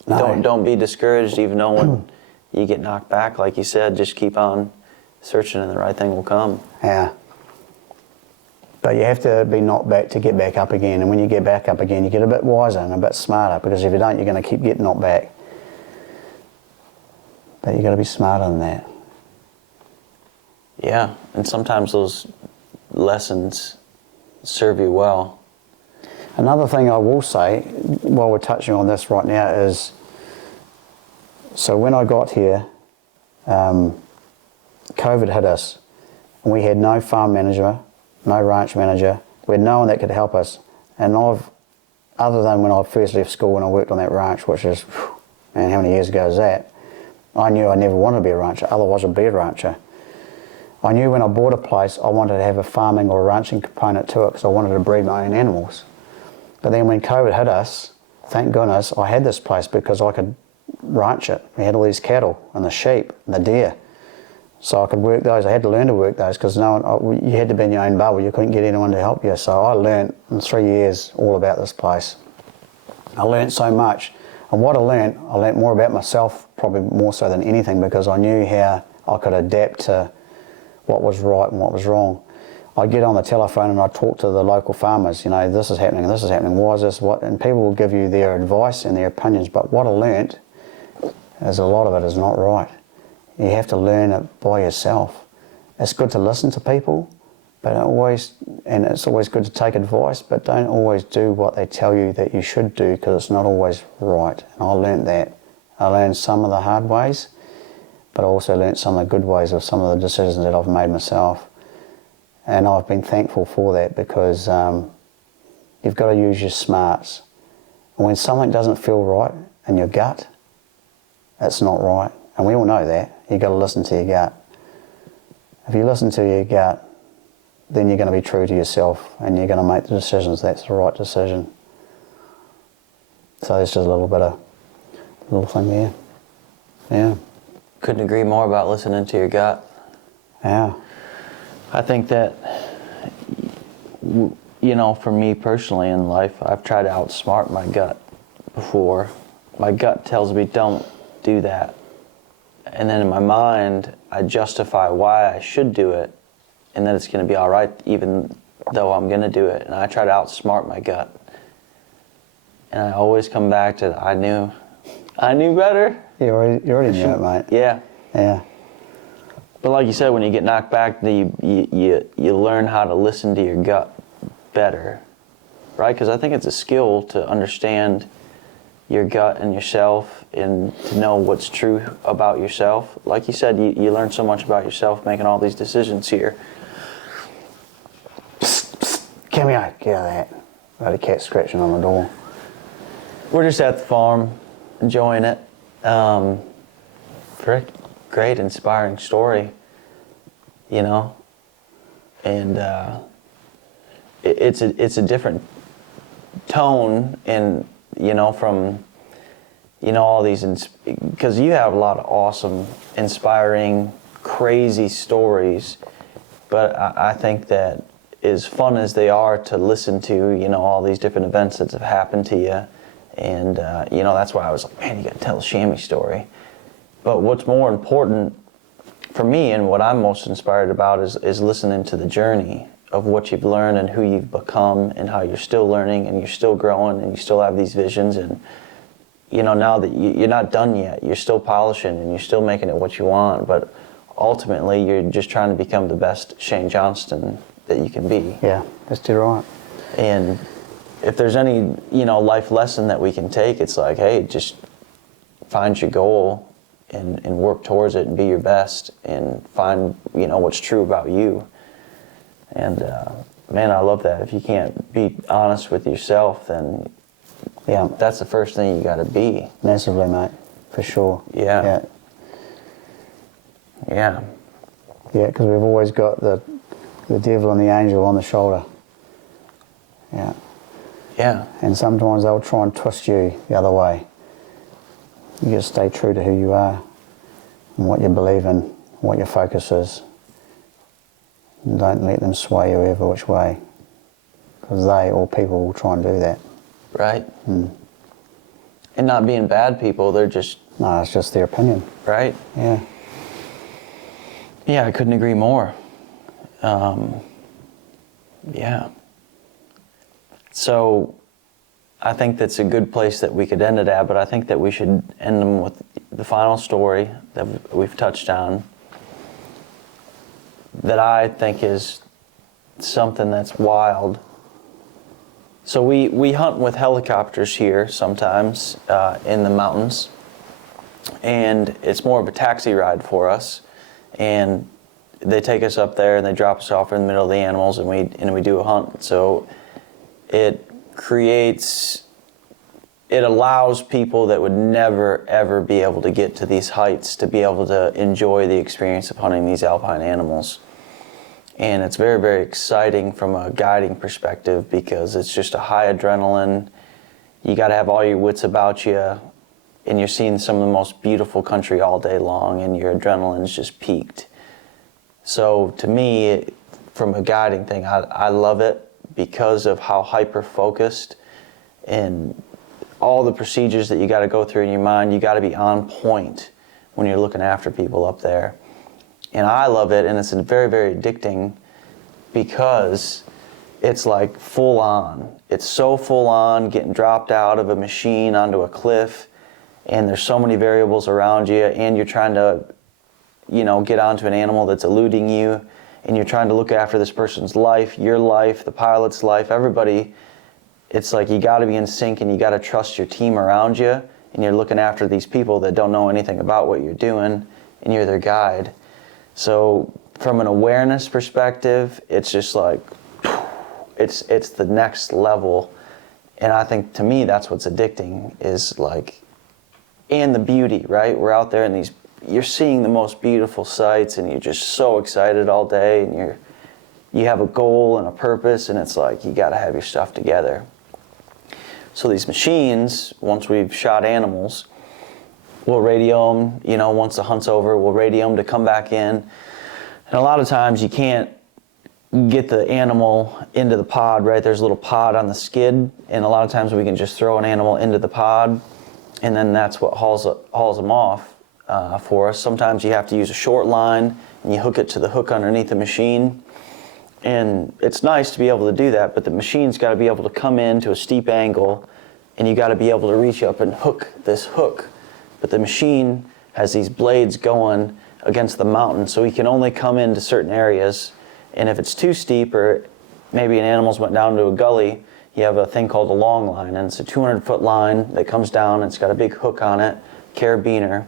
No. Don't be discouraged even though when you get knocked back. Like you said, just keep on searching and the right thing will come. Yeah. But you have to be knocked back to get back up again. And when you get back up again, you get a bit wiser and a bit smarter, because if you don't, you're going to keep getting knocked back. But you've got to be smarter than that. Yeah, and sometimes those lessons serve you well. Another thing I will say, while we're touching on this right now, is, so when I got here, COVID hit us, and we had no farm manager, no ranch manager. We had no one that could help us. And other than when I first left school and I worked on that ranch, which is, man, how many years ago is that? I knew I never wanted to be a rancher, otherwise I'd be a rancher. I knew when I bought a place, I wanted to have a farming or a ranching component to it because I wanted to breed my own animals. But then when COVID hit us, thank goodness I had this place because I could ranch it. We had all these cattle and the sheep and the deer. So I could work those. I had to learn to work those because you had to be in your own bubble. You couldn't get anyone to help you. So I learned in 3 years all about this place. I learned so much. And what I learned more about myself, probably more so than anything, because I knew how I could adapt to what was right and what was wrong. I'd get on the telephone and I'd talk to the local farmers, this is happening, why is this, what? And people will give you their advice and their opinions, but what I learnt is a lot of it is not right. You have to learn it by yourself. It's good to listen to people, but it's always good to take advice, but don't always do what they tell you that you should do because it's not always right. And I learnt that. I learned some of the hard ways, but I also learnt some of the good ways of some of the decisions that I've made myself. And I've been thankful for that because you've got to use your smarts. And when something doesn't feel right in your gut, it's not right. And we all know that. You've got to listen to your gut. If you listen to your gut, then you're going to be true to yourself and you're going to make the decisions that's the right decision. So there's just a little thing there. Yeah. Couldn't agree more about listening to your gut. Yeah. I think that, for me personally in life, I've tried to outsmart my gut before. My gut tells me don't do that. And then in my mind, I justify why I should do it and that it's going to be all right even though I'm going to do it. And I try to outsmart my gut. And I always come back to, I knew better. You already knew it, mate. Yeah. Yeah. But like you said, when you get knocked back, you learn how to listen to your gut better, right? Because I think it's a skill to understand your gut and yourself and to know what's true about yourself. Like you said, you learn so much about yourself making all these decisions here. Psst, psst, come here, get out of that. I had a cat scratching on the door. We're just at the farm, enjoying it. Great, inspiring story, and it's a different tone, and from all these, because you have a lot of awesome, inspiring, crazy stories, but I think that as fun as they are to listen to, all these different events that have happened to you, and that's why I was like, man, you got to tell a shammy story. But what's more important for me and what I'm most inspired about is listening to the journey of what you've learned and who you've become and how you're still learning and you're still growing and you still have these visions. And, now that you're not done yet, you're still polishing and you're still making it what you want. But ultimately, you're just trying to become the best Shane Johnston that you can be. Yeah, that's too right. And if there's any, life lesson that we can take, it's like, hey, just find your goal and work towards it and be your best and find, what's true about you. And, man, I love that. If you can't be honest with yourself, then that's the first thing you got to be. Massively, mate, for sure. Yeah. Yeah, because we've always got the devil and the angel on the shoulder. Yeah. Yeah. And sometimes they'll try and twist you the other way. You just stay true to who you are and what you believe in, what your focus is. And don't let them sway you every which way, because they or people will try and do that. Right. And not being bad people, they're just... No, it's just their opinion. Right. Yeah. Yeah, I couldn't agree more. Yeah. So I think that's a good place that we could end it at, but I think that we should end them with the final story that we've touched on that I think is something that's wild. So we hunt with helicopters here sometimes in the mountains, and it's more of a taxi ride for us. And they take us up there and they drop us off in the middle of the animals, and we do a hunt. So it allows people that would never ever be able to get to these heights to be able to enjoy the experience of hunting these alpine animals. And it's very, very exciting from a guiding perspective, because it's just a high adrenaline. You got to have all your wits about you, and you're seeing some of the most beautiful country all day long, and your adrenaline's just peaked. So to me, from a guiding thing, I love it because of how hyper-focused and all the procedures that you got to go through in your mind. You got to be on point when you're looking after people up there. And I love it, and it's very, very addicting, because it's like full on. It's so full on, getting dropped out of a machine onto a cliff, and there's so many variables around you, and you're trying to, get onto an animal that's eluding you, and you're trying to look after this person's life, your life, the pilot's life, everybody. It's like you got to be in sync, and you got to trust your team around you, and you're looking after these people that don't know anything about what you're doing, and you're their guide. So from an awareness perspective, it's just like, it's the next level. And I think, to me, that's what's addicting, is like, and the beauty, right? We're out there, and you're seeing the most beautiful sights, and you're just so excited all day, and you have a goal and a purpose, and it's like, you got to have your stuff together. So these machines, once we've shot animals, we'll radio them, once the hunt's over, we'll radio them to come back in. And a lot of times you can't get the animal into the pod, right? There's a little pod on the skid, and a lot of times we can just throw an animal into the pod, and then that's what hauls them off for us. Sometimes you have to use a short line, and you hook it to the hook underneath the machine. And it's nice to be able to do that, but the machine's got to be able to come in to a steep angle, and you got to be able to reach up and hook this hook. But the machine has these blades going against the mountain, so he can only come into certain areas. And if it's too steep, or maybe an animal's went down to a gully, you have a thing called a long line, and it's a 200-foot line that comes down, and it's got a big hook on it, carabiner.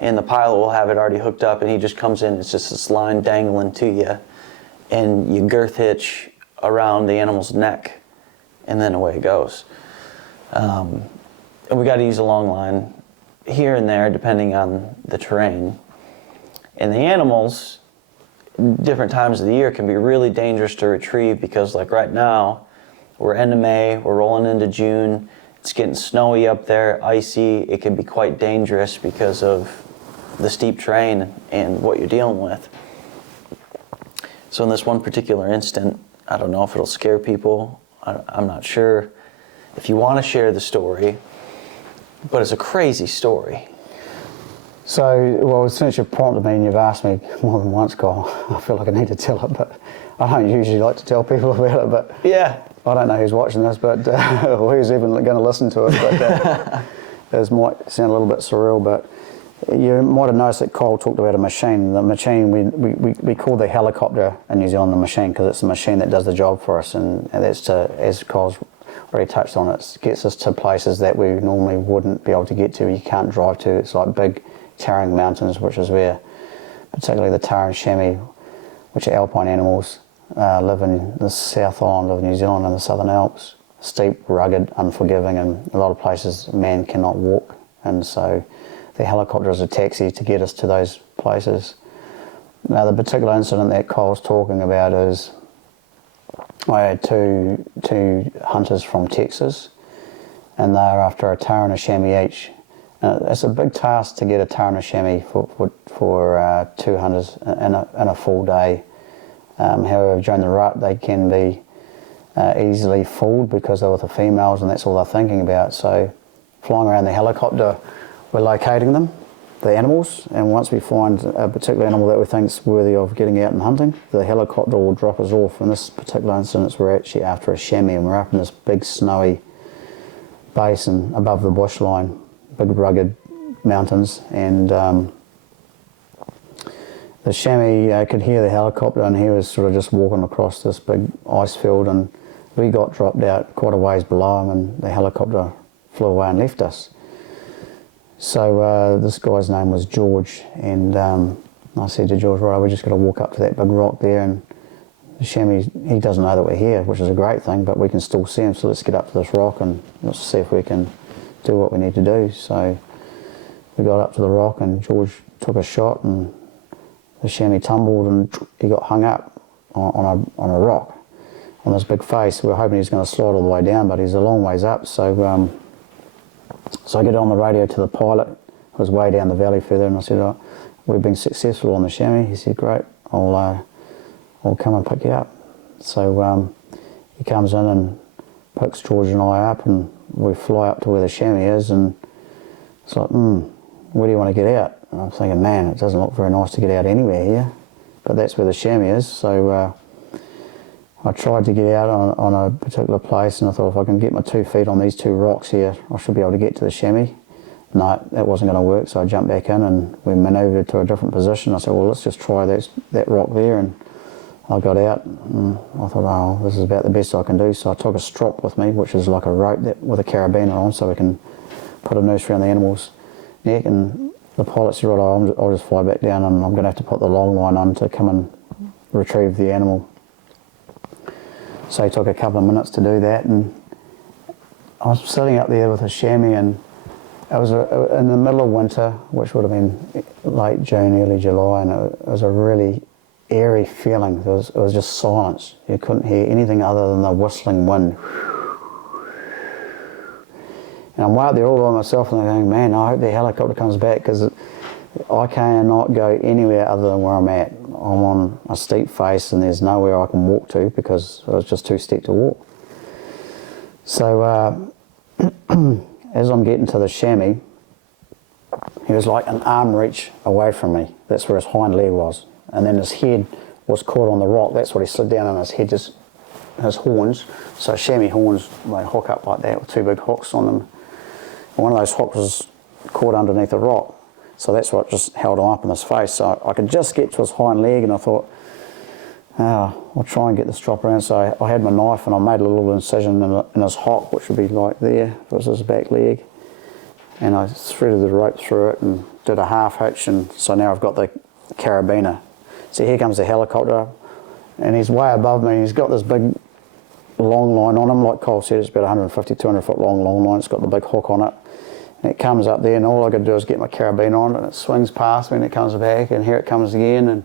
And the pilot will have it already hooked up, and he just comes in, it's just this line dangling to you. And you girth hitch around the animal's neck, and then away it goes. And we got to use a long line here and there, depending on the terrain. And the animals, different times of the year, can be really dangerous to retrieve, because like right now, we're end of May, we're rolling into June, it's getting snowy up there, icy. It can be quite dangerous because of the steep terrain and what you're dealing with. So in this one particular instant, I don't know if it'll scare people. I'm not sure if you want to share the story, but it's a crazy story. So, well, since you've prompted me and you've asked me more than once, Kyle, I feel like I need to tell it, but I don't usually like to tell people about it, but yeah, I don't know who's watching this, but or who's even going to listen to it, but it might sound a little bit surreal, but you might have noticed that Kyle talked about a machine. The machine, we call the helicopter in New Zealand a machine, because it's a machine that does the job for us, and that's to, as Kyle's already touched on, it gets us to places that we normally wouldn't be able to get to, you can't drive to. It's like big towering mountains, which is where particularly the tahr and shammy, which are alpine animals, live in the South Island of New Zealand and the Southern Alps. Steep, rugged, unforgiving, and a lot of places man cannot walk, and so the helicopter is a taxi to get us to those places. Now, the particular incident that Kyle's talking about is, I had two hunters from Texas, and they're after a tahr and a shammy each. It's a big task to get a tahr and a shammy for two hunters in a full day. However, during the rut, they can be easily fooled because they're with the females, and that's all they're thinking about. So, flying around the helicopter, we're locating them, the animals, and once we find a particular animal that we think is worthy of getting out and hunting, the helicopter will drop us off. In this particular instance, we're actually after a shammy, and we're up in this big snowy basin above the bushline, big rugged mountains, and the shammy could hear the helicopter, and he was sort of just walking across this big ice field, and we got dropped out quite a ways below him, and the helicopter flew away and left us. So this guy's name was George, and I said to George, right, we just got to walk up to that big rock there, and the chamois, he doesn't know that we're here, which is a great thing, but we can still see him, so let's get up to this rock and let's see if we can do what we need to do. So we got up to the rock and George took a shot and the chamois tumbled and he got hung up on a rock on this big face. We were hoping he was going to slide all the way down, but he's a long ways up. So so I get on the radio to the pilot, who was way down the valley further, and I said, oh, we've been successful on the chamois. He said, great, I'll come and pick you up. So he comes in and picks George and I up, and we fly up to where the chamois is, and it's like, where do you want to get out? And I'm thinking, man, it doesn't look very nice to get out anywhere here, but that's where the chamois is. So I tried to get out on a particular place, and I thought if I can get my 2 feet on these 2 rocks here, I should be able to get to the chamois. No, that wasn't going to work, so I jumped back in and we manoeuvred to a different position. I said, well, let's just try that rock there, and I got out and I thought, oh, this is about the best I can do. So I took a strop with me, which is like a rope with a carabiner on, so we can put a noose around the animal's neck. And the pilot said, right, I'll just fly back down, and I'm going to have to put the long line on to come and retrieve the animal. So he took a couple of minutes to do that, and I was sitting up there with a chamois, and it was in the middle of winter, which would have been late June, early July, and it was a really eerie feeling. It was just silence. You couldn't hear anything other than the whistling wind. And I'm way up there all by myself, and I'm going, man, I hope the helicopter comes back, because I cannot go anywhere other than where I'm at. I'm on a steep face, and there's nowhere I can walk to because it was just too steep to walk. So as I'm getting to the chamois, he was like an arm reach away from me. That's where his hind leg was. And then his head was caught on the rock. That's what he slid down on his head, just his horns. So chamois horns, they hook up like that with 2 big hooks on them. And one of those hooks was caught underneath a rock. So that's what just held him up in his face. So I could just get to his hind leg, and I thought, I'll try and get the strop around. So I had my knife and I made a little incision in his hock, which would be like there, if it was his back leg. And I threaded the rope through it and did a half hitch, and so now I've got the carabiner. So here comes the helicopter, and he's way above me. He's got this big long line on him, like Cole said, it's about 150, 200 foot long line. It's got the big hook on it. And it comes up there, and all I got to do is get my carabiner on, and it swings past me, and it comes back, and here it comes again, and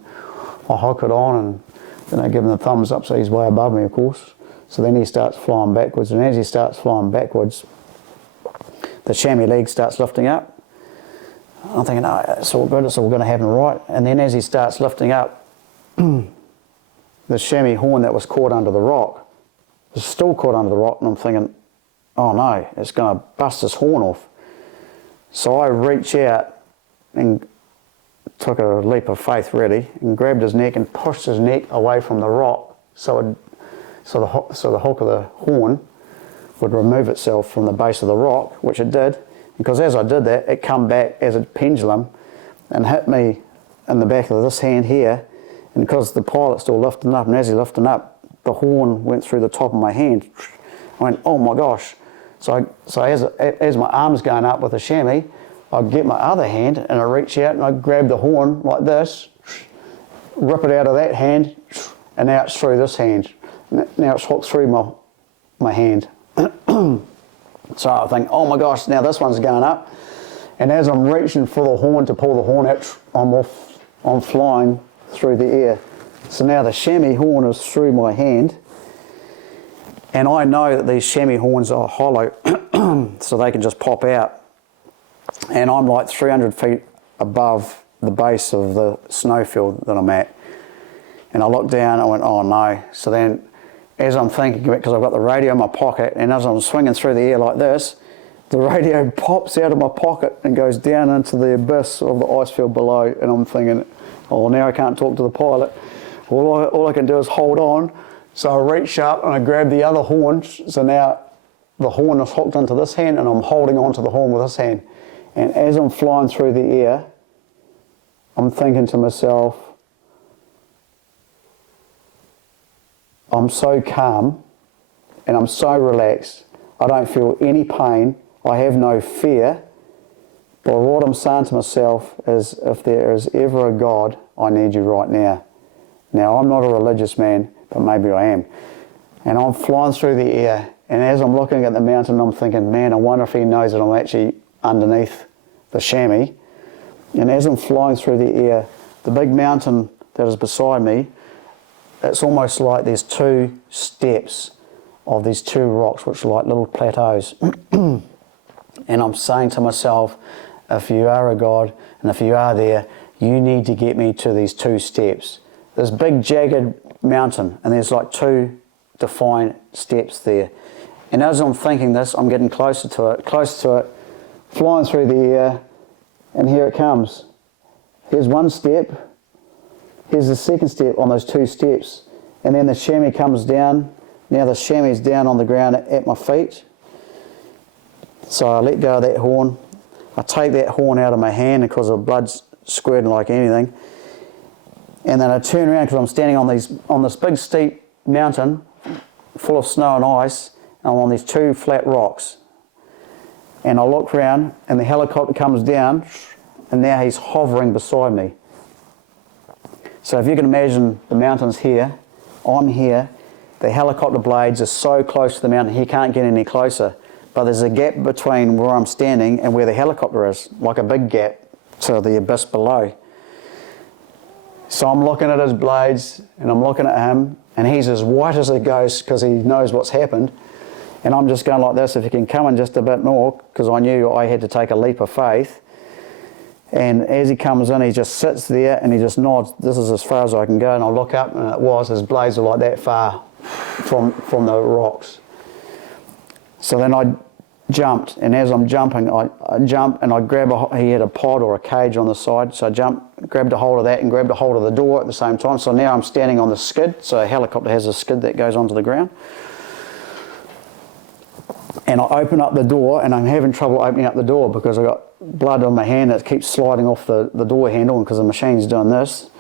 I hook it on, and then I give him the thumbs up, so he's way above me, of course. So then he starts flying backwards, and as he starts flying backwards, the chamois leg starts lifting up. I'm thinking, oh, it's all good, it's all going to happen right. And then as he starts lifting up, the chamois horn that was caught under the rock is still caught under the rock, and I'm thinking, oh no, it's going to bust his horn off. So I reach out and took a leap of faith, really, and grabbed his neck and pushed his neck away from the rock, so the hook of the horn would remove itself from the base of the rock, which it did. Because as I did that, it come back as a pendulum and hit me in the back of this hand here. And because the pilot's still lifting up, and as he lifted up, the horn went through the top of my hand. I went, oh my gosh. So as my arm's going up with the chamois, I get my other hand and I reach out and I grab the horn like this, rip it out of that hand, and now it's through this hand. Now it's hooked through my hand. So I think, oh my gosh, now this one's going up. And as I'm reaching for the horn to pull the horn out, I'm flying through the air. So now the chamois horn is through my hand. And I know that these chamois horns are hollow, so they can just pop out. And I'm like 300 feet above the base of the snowfield that I'm at. And I looked down, I went, oh no. So then, as I'm thinking, because I've got the radio in my pocket, and as I'm swinging through the air like this, the radio pops out of my pocket and goes down into the abyss of the ice field below. And I'm thinking, oh, now I can't talk to the pilot. All I can do is hold on. So I reach up and I grab the other horn. So now the horn is hooked onto this hand, and I'm holding onto the horn with this hand. And as I'm flying through the air, I'm thinking to myself, I'm so calm and I'm so relaxed. I don't feel any pain. I have no fear But what I'm saying to myself is, if there is ever a God, I need you right now. Now, I'm not a religious man, but maybe I am. And I'm flying through the air, and as I'm looking at the mountain, I'm thinking, man, I wonder if he knows that I'm actually underneath the shammy. And as I'm flying through the air, the big mountain that is beside me, it's almost like there's two steps of these two rocks, which are like little plateaus. And I'm saying to myself, if you are a God, and if you are there, you need to get me to these two steps. This big jagged mountain, and there's like two defined steps there. And as I'm thinking this, I'm getting closer to it, flying through the air, and here it comes. Here's one step, here's the second step on those two steps, and then the chamois comes down. Now the chamois is down on the ground at my feet. So I let go of that horn. I take that horn out of my hand because the blood's squirting like anything. And then I turn around because I'm standing on this big steep mountain full of snow and ice, and I'm on these two flat rocks. And I look around, and the helicopter comes down, and now he's hovering beside me. So if you can imagine, the mountain's here, I'm here, the helicopter blades are so close to the mountain, he can't get any closer. But there's a gap between where I'm standing and where the helicopter is, like a big gap to the abyss below. So I'm looking at his blades, and I'm looking at him, and he's as white as a ghost because he knows what's happened. And I'm just going like this, if he can come in just a bit more, because I knew I had to take a leap of faith. And as he comes in, he just sits there and he just nods, this is as far as I can go. And I look up, and his blades are like that far from the rocks. So then I jumped, and as I'm jumping, I jump and I grab he had a pod or a cage on the side, so I jumped, grabbed a hold of that and grabbed a hold of the door at the same time. So now I'm standing on the skid, so a helicopter has a skid that goes onto the ground. And I open up the door, and I'm having trouble opening up the door because I've got blood on my hand that keeps sliding off the door handle because the machine's doing this.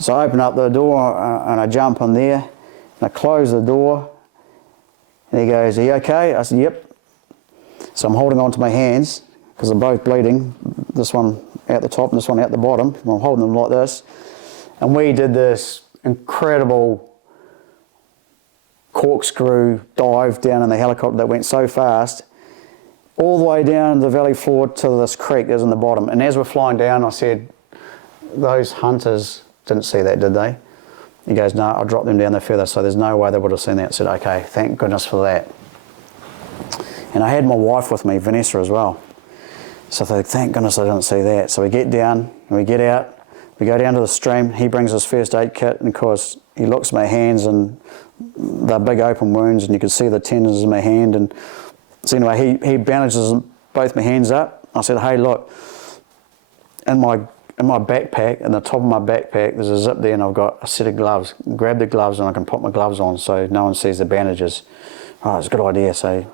So I open up the door and I jump in there, and I close the door, and he goes, "Are you okay?" I said, "Yep." So I'm holding on to my hands because they're both bleeding, this one out the top and this one out the bottom. And I'm holding them like this. And we did this incredible corkscrew dive down in the helicopter that went so fast, all the way down the valley floor to this creek that's in the bottom. And as we're flying down, I said, those hunters didn't see that, did they? He goes, "No, I dropped them down there further, so there's no way they would have seen that." I said, "Okay, thank goodness for that." And I had my wife with me, Vanessa, as well. So I thought, thank goodness I didn't see that. So we get down, and we get out, we go down to the stream. He brings his first aid kit, and of course, he looks at my hands, and they're big open wounds, and you can see the tendons in my hand. And so anyway, he bandages both my hands up. I said, "Hey, look, in my backpack, in the top of my backpack, there's a zip there, and I've got a set of gloves. Grab the gloves, and I can put my gloves on so no one sees the bandages." "Oh, it's a good idea." So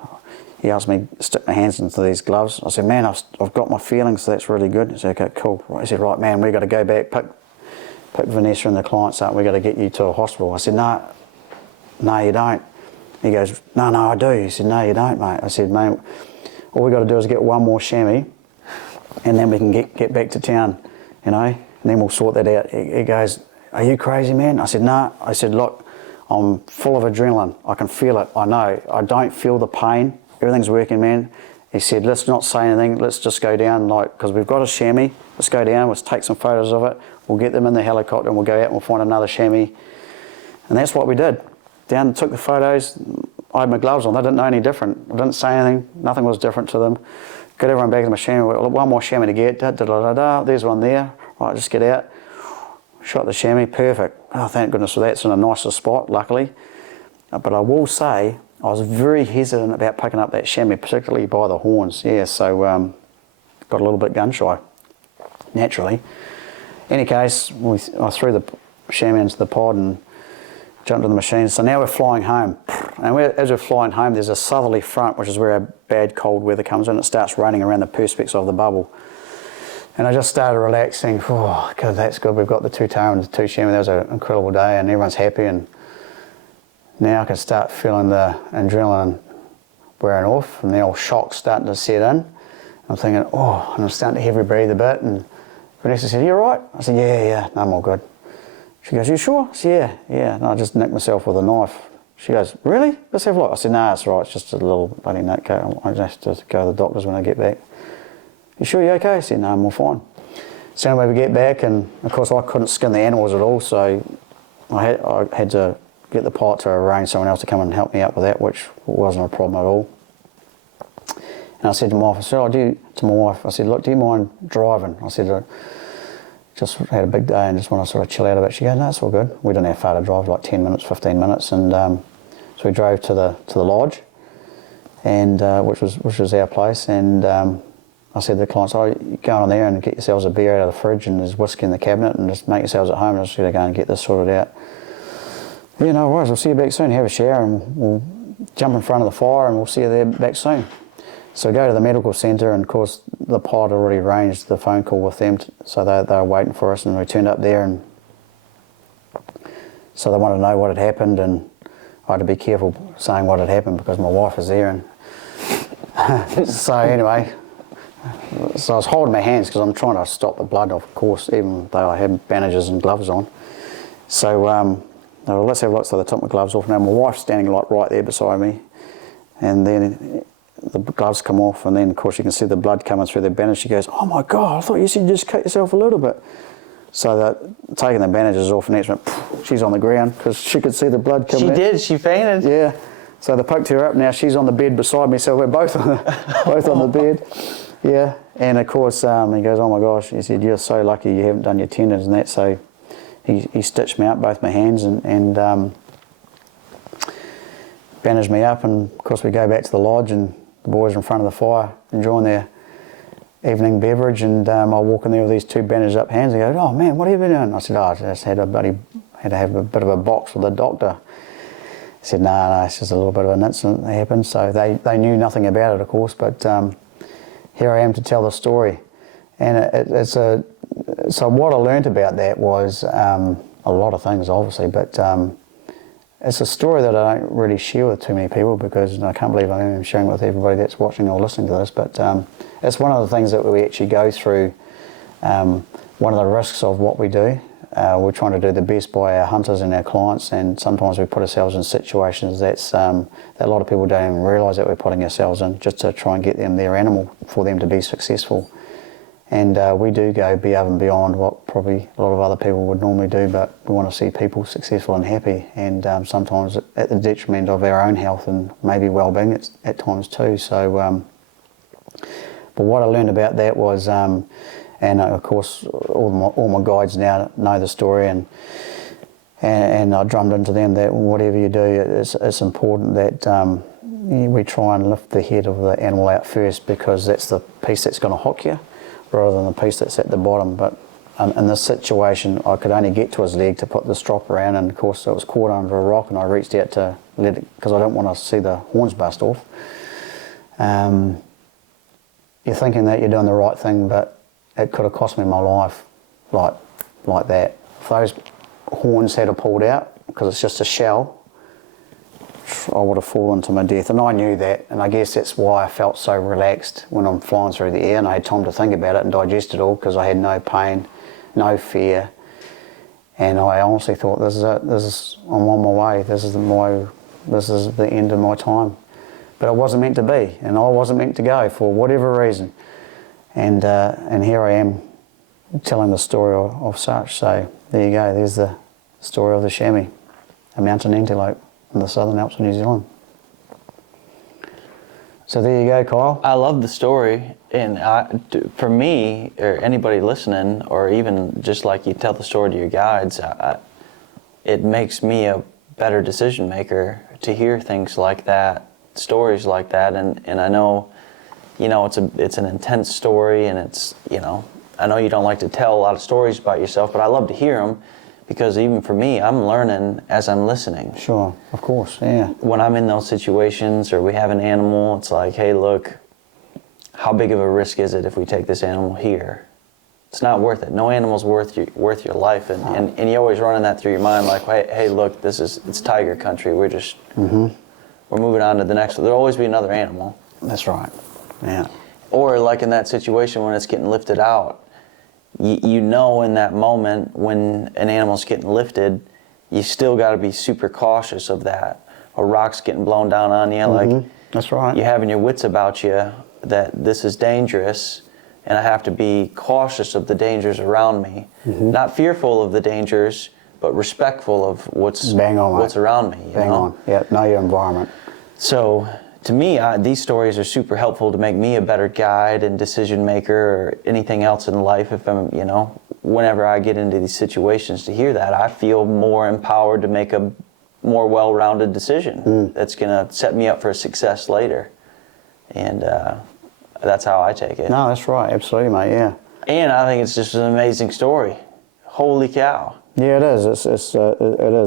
he asked me to stick my hands into these gloves. I said, "Man, I've got my feelings, so that's really good." He said, "Okay, cool." He said, "Right, man, we've got to go back, pick Vanessa and the clients up. We've got to get you to a hospital." I said, No, you don't." He goes, No, I do." He said, "No, you don't, mate." I said, "Mate, all we got to do is get one more chamois, and then we can get back to town, and then we'll sort that out." He goes, "Are you crazy, man?" I said, "No." I said, "Look, I'm full of adrenaline. I can feel it. I know. I don't feel the pain. Everything's working, man." He said, "Let's not say anything. Let's just go down, because we've got a chamois. Let's go down. Let's take some photos of it. We'll get them in the helicopter, and we'll go out and we'll find another chamois." And that's what we did. Down and took the photos. I had my gloves on. They didn't know any different. I didn't say anything. Nothing was different to them. Got everyone back in the chamois. One more chamois to get. There's one there. Right, just get out. Shot the chamois. Perfect. Oh, thank goodness for that. It's in a nicer spot, luckily. But I will say, I was very hesitant about picking up that chamois, particularly by the horns. Yeah, so got a little bit gun shy, naturally. In any case, I threw the chamois into the pod and jumped in the machine. So now we're flying home. And as we're flying home, there's a southerly front, which is where our bad cold weather comes in. It starts raining around the perspex of the bubble. And I just started relaxing. Oh, God, that's good. We've got the two tail and the two chamois. That was an incredible day, and everyone's happy. And now I can start feeling the adrenaline wearing off, and the old shock's starting to set in. I'm thinking, oh, and I'm starting to heavy breathe a bit, and Vanessa said, you all right? I said, yeah, no, I'm all good. She goes, you sure? I said, yeah. And I just nicked myself with a knife. She goes, really? Let's have a look. I said, no, it's all right, it's just a little bloody nick. I just have to go to the doctors when I get back. You sure you're okay? I said, no, I'm all fine. So anyway, we get back, and of course I couldn't skin the animals at all, so I had to get the pilot to arrange someone else to come and help me out with that, which wasn't a problem at all. And I said to my wife, I said, look, do you mind driving? I said, I just had a big day and just want to sort of chill out a bit. She goes, no, it's all good. We didn't have far to drive, like 10 minutes, 15 minutes, and so we drove to the lodge, and which was our place, and I said to the clients, oh, you go on there and get yourselves a beer out of the fridge, and there's whiskey in the cabinet, and just make yourselves at home. I'm just going to go and get this sorted out. Yeah, no worries, we'll see you back soon. Have a shower and we'll jump in front of the fire and we'll see you there back soon. So we go to the medical centre, and of course the pilot already arranged the phone call with them, so they were waiting for us, and we turned up there, and so they wanted to know what had happened, and I had to be careful saying what had happened because my wife was there, and so anyway, so I was holding my hands because I'm trying to stop the blood, of course, even though I had bandages and gloves on. So let's have a look. So they took my gloves off. Now my wife's standing like right there beside me, and then the gloves come off, and then of course you can see the blood coming through the bandage. She goes, oh my God, I thought you said you just cut yourself a little bit. So they're taking the bandages off, and next went, she's on the ground because she could see the blood coming out. She did, she fainted. Yeah. So they poked her up. Now she's on the bed beside me, so we're both on the bed. Yeah. And of course he goes, oh my gosh, he said, you're so lucky you haven't done your tendons and that. So he stitched me up, both my hands, and bandaged me up, and of course we go back to the lodge, and the boys are in front of the fire enjoying their evening beverage, and I walk in there with these two bandaged up hands, and go, oh man, what have you been doing? I said, I just had to have a bit of a box with the doctor. He said, no, it's just a little bit of an incident that happened. So they knew nothing about it, of course, but here I am to tell the story. And so what I learned about that was a lot of things, obviously, but it's a story that I don't really share with too many people, because I can't believe I'm even sharing with everybody that's watching or listening to this, but it's one of the things that we actually go through. One of the risks of what we do, we're trying to do the best by our hunters and our clients, and sometimes we put ourselves in situations that a lot of people don't even realise that we're putting ourselves in, just to try and get them their animal for them to be successful. And we do go above and beyond what probably a lot of other people would normally do, but we want to see people successful and happy, and sometimes at the detriment of our own health and maybe well-being at times too. So, but what I learned about that was, and of course all my guides now know the story, and I drummed into them that whatever you do, it's important that we try and lift the head of the animal out first, because that's the piece that's going to hook you, rather than the piece that's at the bottom. But in this situation, I could only get to his leg to put the strop around, and of course it was caught under a rock, and I reached out to let it, because I don't want to see the horns bust off. You're thinking that you're doing the right thing, but it could have cost me my life, like that. If those horns had pulled out, because it's just a shell, I would have fallen to my death, and I knew that, and I guess that's why I felt so relaxed when I'm flying through the air, and I had time to think about it and digest it all, because I had no pain, no fear, and I honestly thought, I'm on my way, this is the end of my time. But it wasn't meant to be, and I wasn't meant to go for whatever reason, and here I am telling the story of such. So there you go, there's the story of the shammy, a mountain antelope in the Southern Alps of New Zealand. So there you go, Kyle. I love the story, and for me, or anybody listening, or even just like you tell the story to your guides, it makes me a better decision maker to hear things like that, stories like that, and I know, it's an intense story, and it's, I know you don't like to tell a lot of stories about yourself, but I love to hear them, because even for me, I'm learning as I'm listening. Sure, of course, yeah. When I'm in those situations, or we have an animal, it's like, hey, look, how big of a risk is it if we take this animal here? It's not worth it. No animal's worth your life, and you're always running that through your mind, like, hey, look, it's tiger country. We're just we're moving on to the next one. There'll always be another animal. That's right. Yeah. Or like in that situation when it's getting lifted out, you know in that moment when an animal's getting lifted, you still got to be super cautious of that. A rock's getting blown down on you, like that's right. you're having your wits about you that this is dangerous, and I have to be cautious of the dangers around me. Not fearful of the dangers, but respectful of what's around me. Bang on. Yeah, know your environment. So to me, these stories are super helpful to make me a better guide and decision maker or anything else in life. If I'm, whenever I get into these situations, to hear that, I feel more empowered to make a more well-rounded decision that's going to set me up for success later. And that's how I take it. No, that's right. Absolutely, mate. Yeah. And I think it's just an amazing story. Holy cow. Yeah, it is. It is.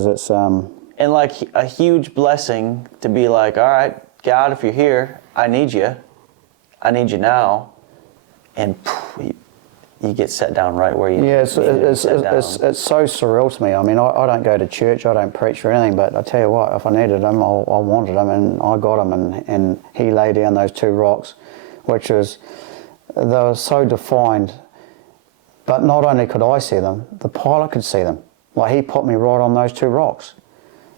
It's And like a huge blessing to be like, all right, God, if you're here, I need you. I need you now. And you get set down right where you yeah, it's so surreal to me. I mean, I don't go to church, I don't preach or anything, but I tell you what, if I needed him, I wanted him, and I got him, and he laid down those 2 rocks, which is, they were so defined, but not only could I see them, the pilot could see them. Like, he put me right on those 2 rocks.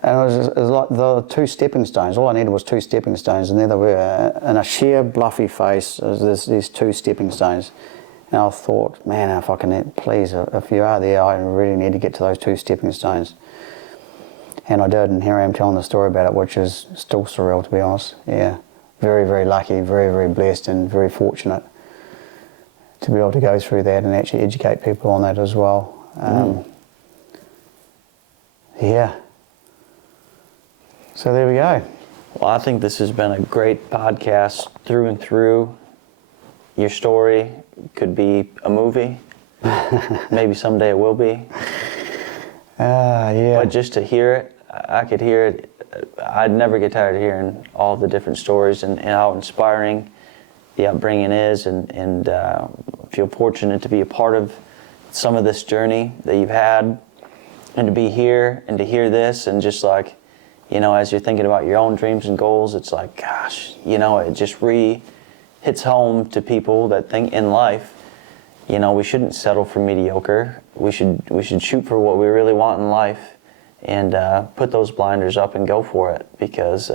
And it was like the 2 stepping stones. All I needed was 2 stepping stones, and there they were, in a sheer bluffy face, there's these 2 stepping stones. And I thought, man, if I can, please, if you are there, I really need to get to those 2 stepping stones. And I did, and here I am telling the story about it, which is still surreal, to be honest. Yeah, very, very lucky, very, very blessed, and very fortunate to be able to go through that and actually educate people on that as well. Yeah. So there we go. Well, I think this has been a great podcast through and through. Your story could be a movie. Maybe someday it will be. Yeah. But just to hear it, I could hear it. I'd never get tired of hearing all the different stories and how inspiring the upbringing is, and feel fortunate to be a part of some of this journey that you've had, and to be here and to hear this, and just like, as you're thinking about your own dreams and goals, it's like, gosh, it just hits home to people that think in life, we shouldn't settle for mediocre. We should shoot for what we really want in life, and put those blinders up and go for it, because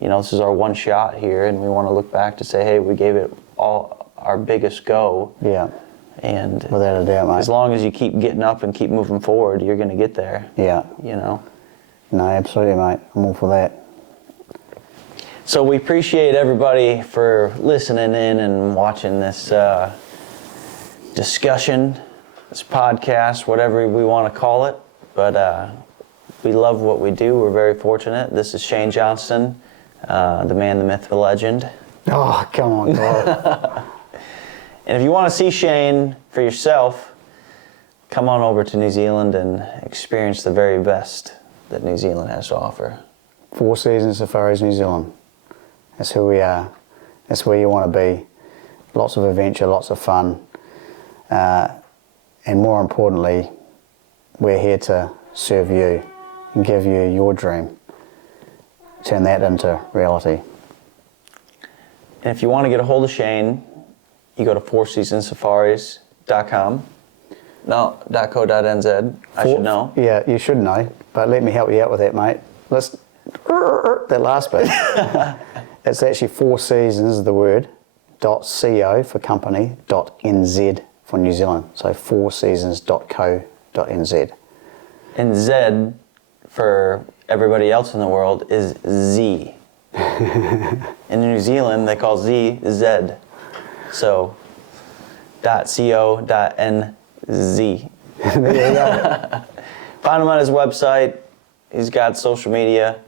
this is our one shot here, and we want to look back to say, hey, we gave it all our biggest go. Yeah. And without a doubt, mate. As long as you keep getting up and keep moving forward, you're going to get there. Yeah. No, absolutely, mate. I'm all for that. So we appreciate everybody for listening in and watching this discussion, this podcast, whatever we want to call it. But we love what we do. We're very fortunate. This is Shane Johnston, the man, the myth, the legend. Oh, come on, God. And if you want to see Shane for yourself, come on over to New Zealand and experience the very best that New Zealand has to offer. 4 Seasons Safaris New Zealand. That's who we are. That's where you want to be. Lots of adventure, lots of fun. And more importantly, we're here to serve you and give you your dream. Turn that into reality. And if you want to get a hold of Shane, you go to fourseasonsafaris.com. No, .co.nz. I should know. Yeah, you should know, but let me help you out with that, mate. Let's that last bit. It's actually 4 Seasons, the word, .co for company, .nz for New Zealand. So 4seasons.co.nz. And Z for everybody else in the world is Z. In New Zealand, they call Z Z. So .co.nz. There you go. Find him on his website. He's got social media,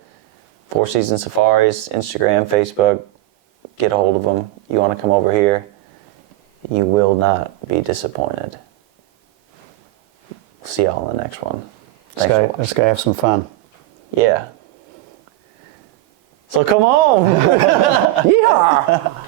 4 Seasons Safaris, Instagram, Facebook. Get a hold of him. You want to come over here, you will not be disappointed. See y'all in the next one. Thanks for watching. Let's go have some fun. Yeah. So come on. Yeah.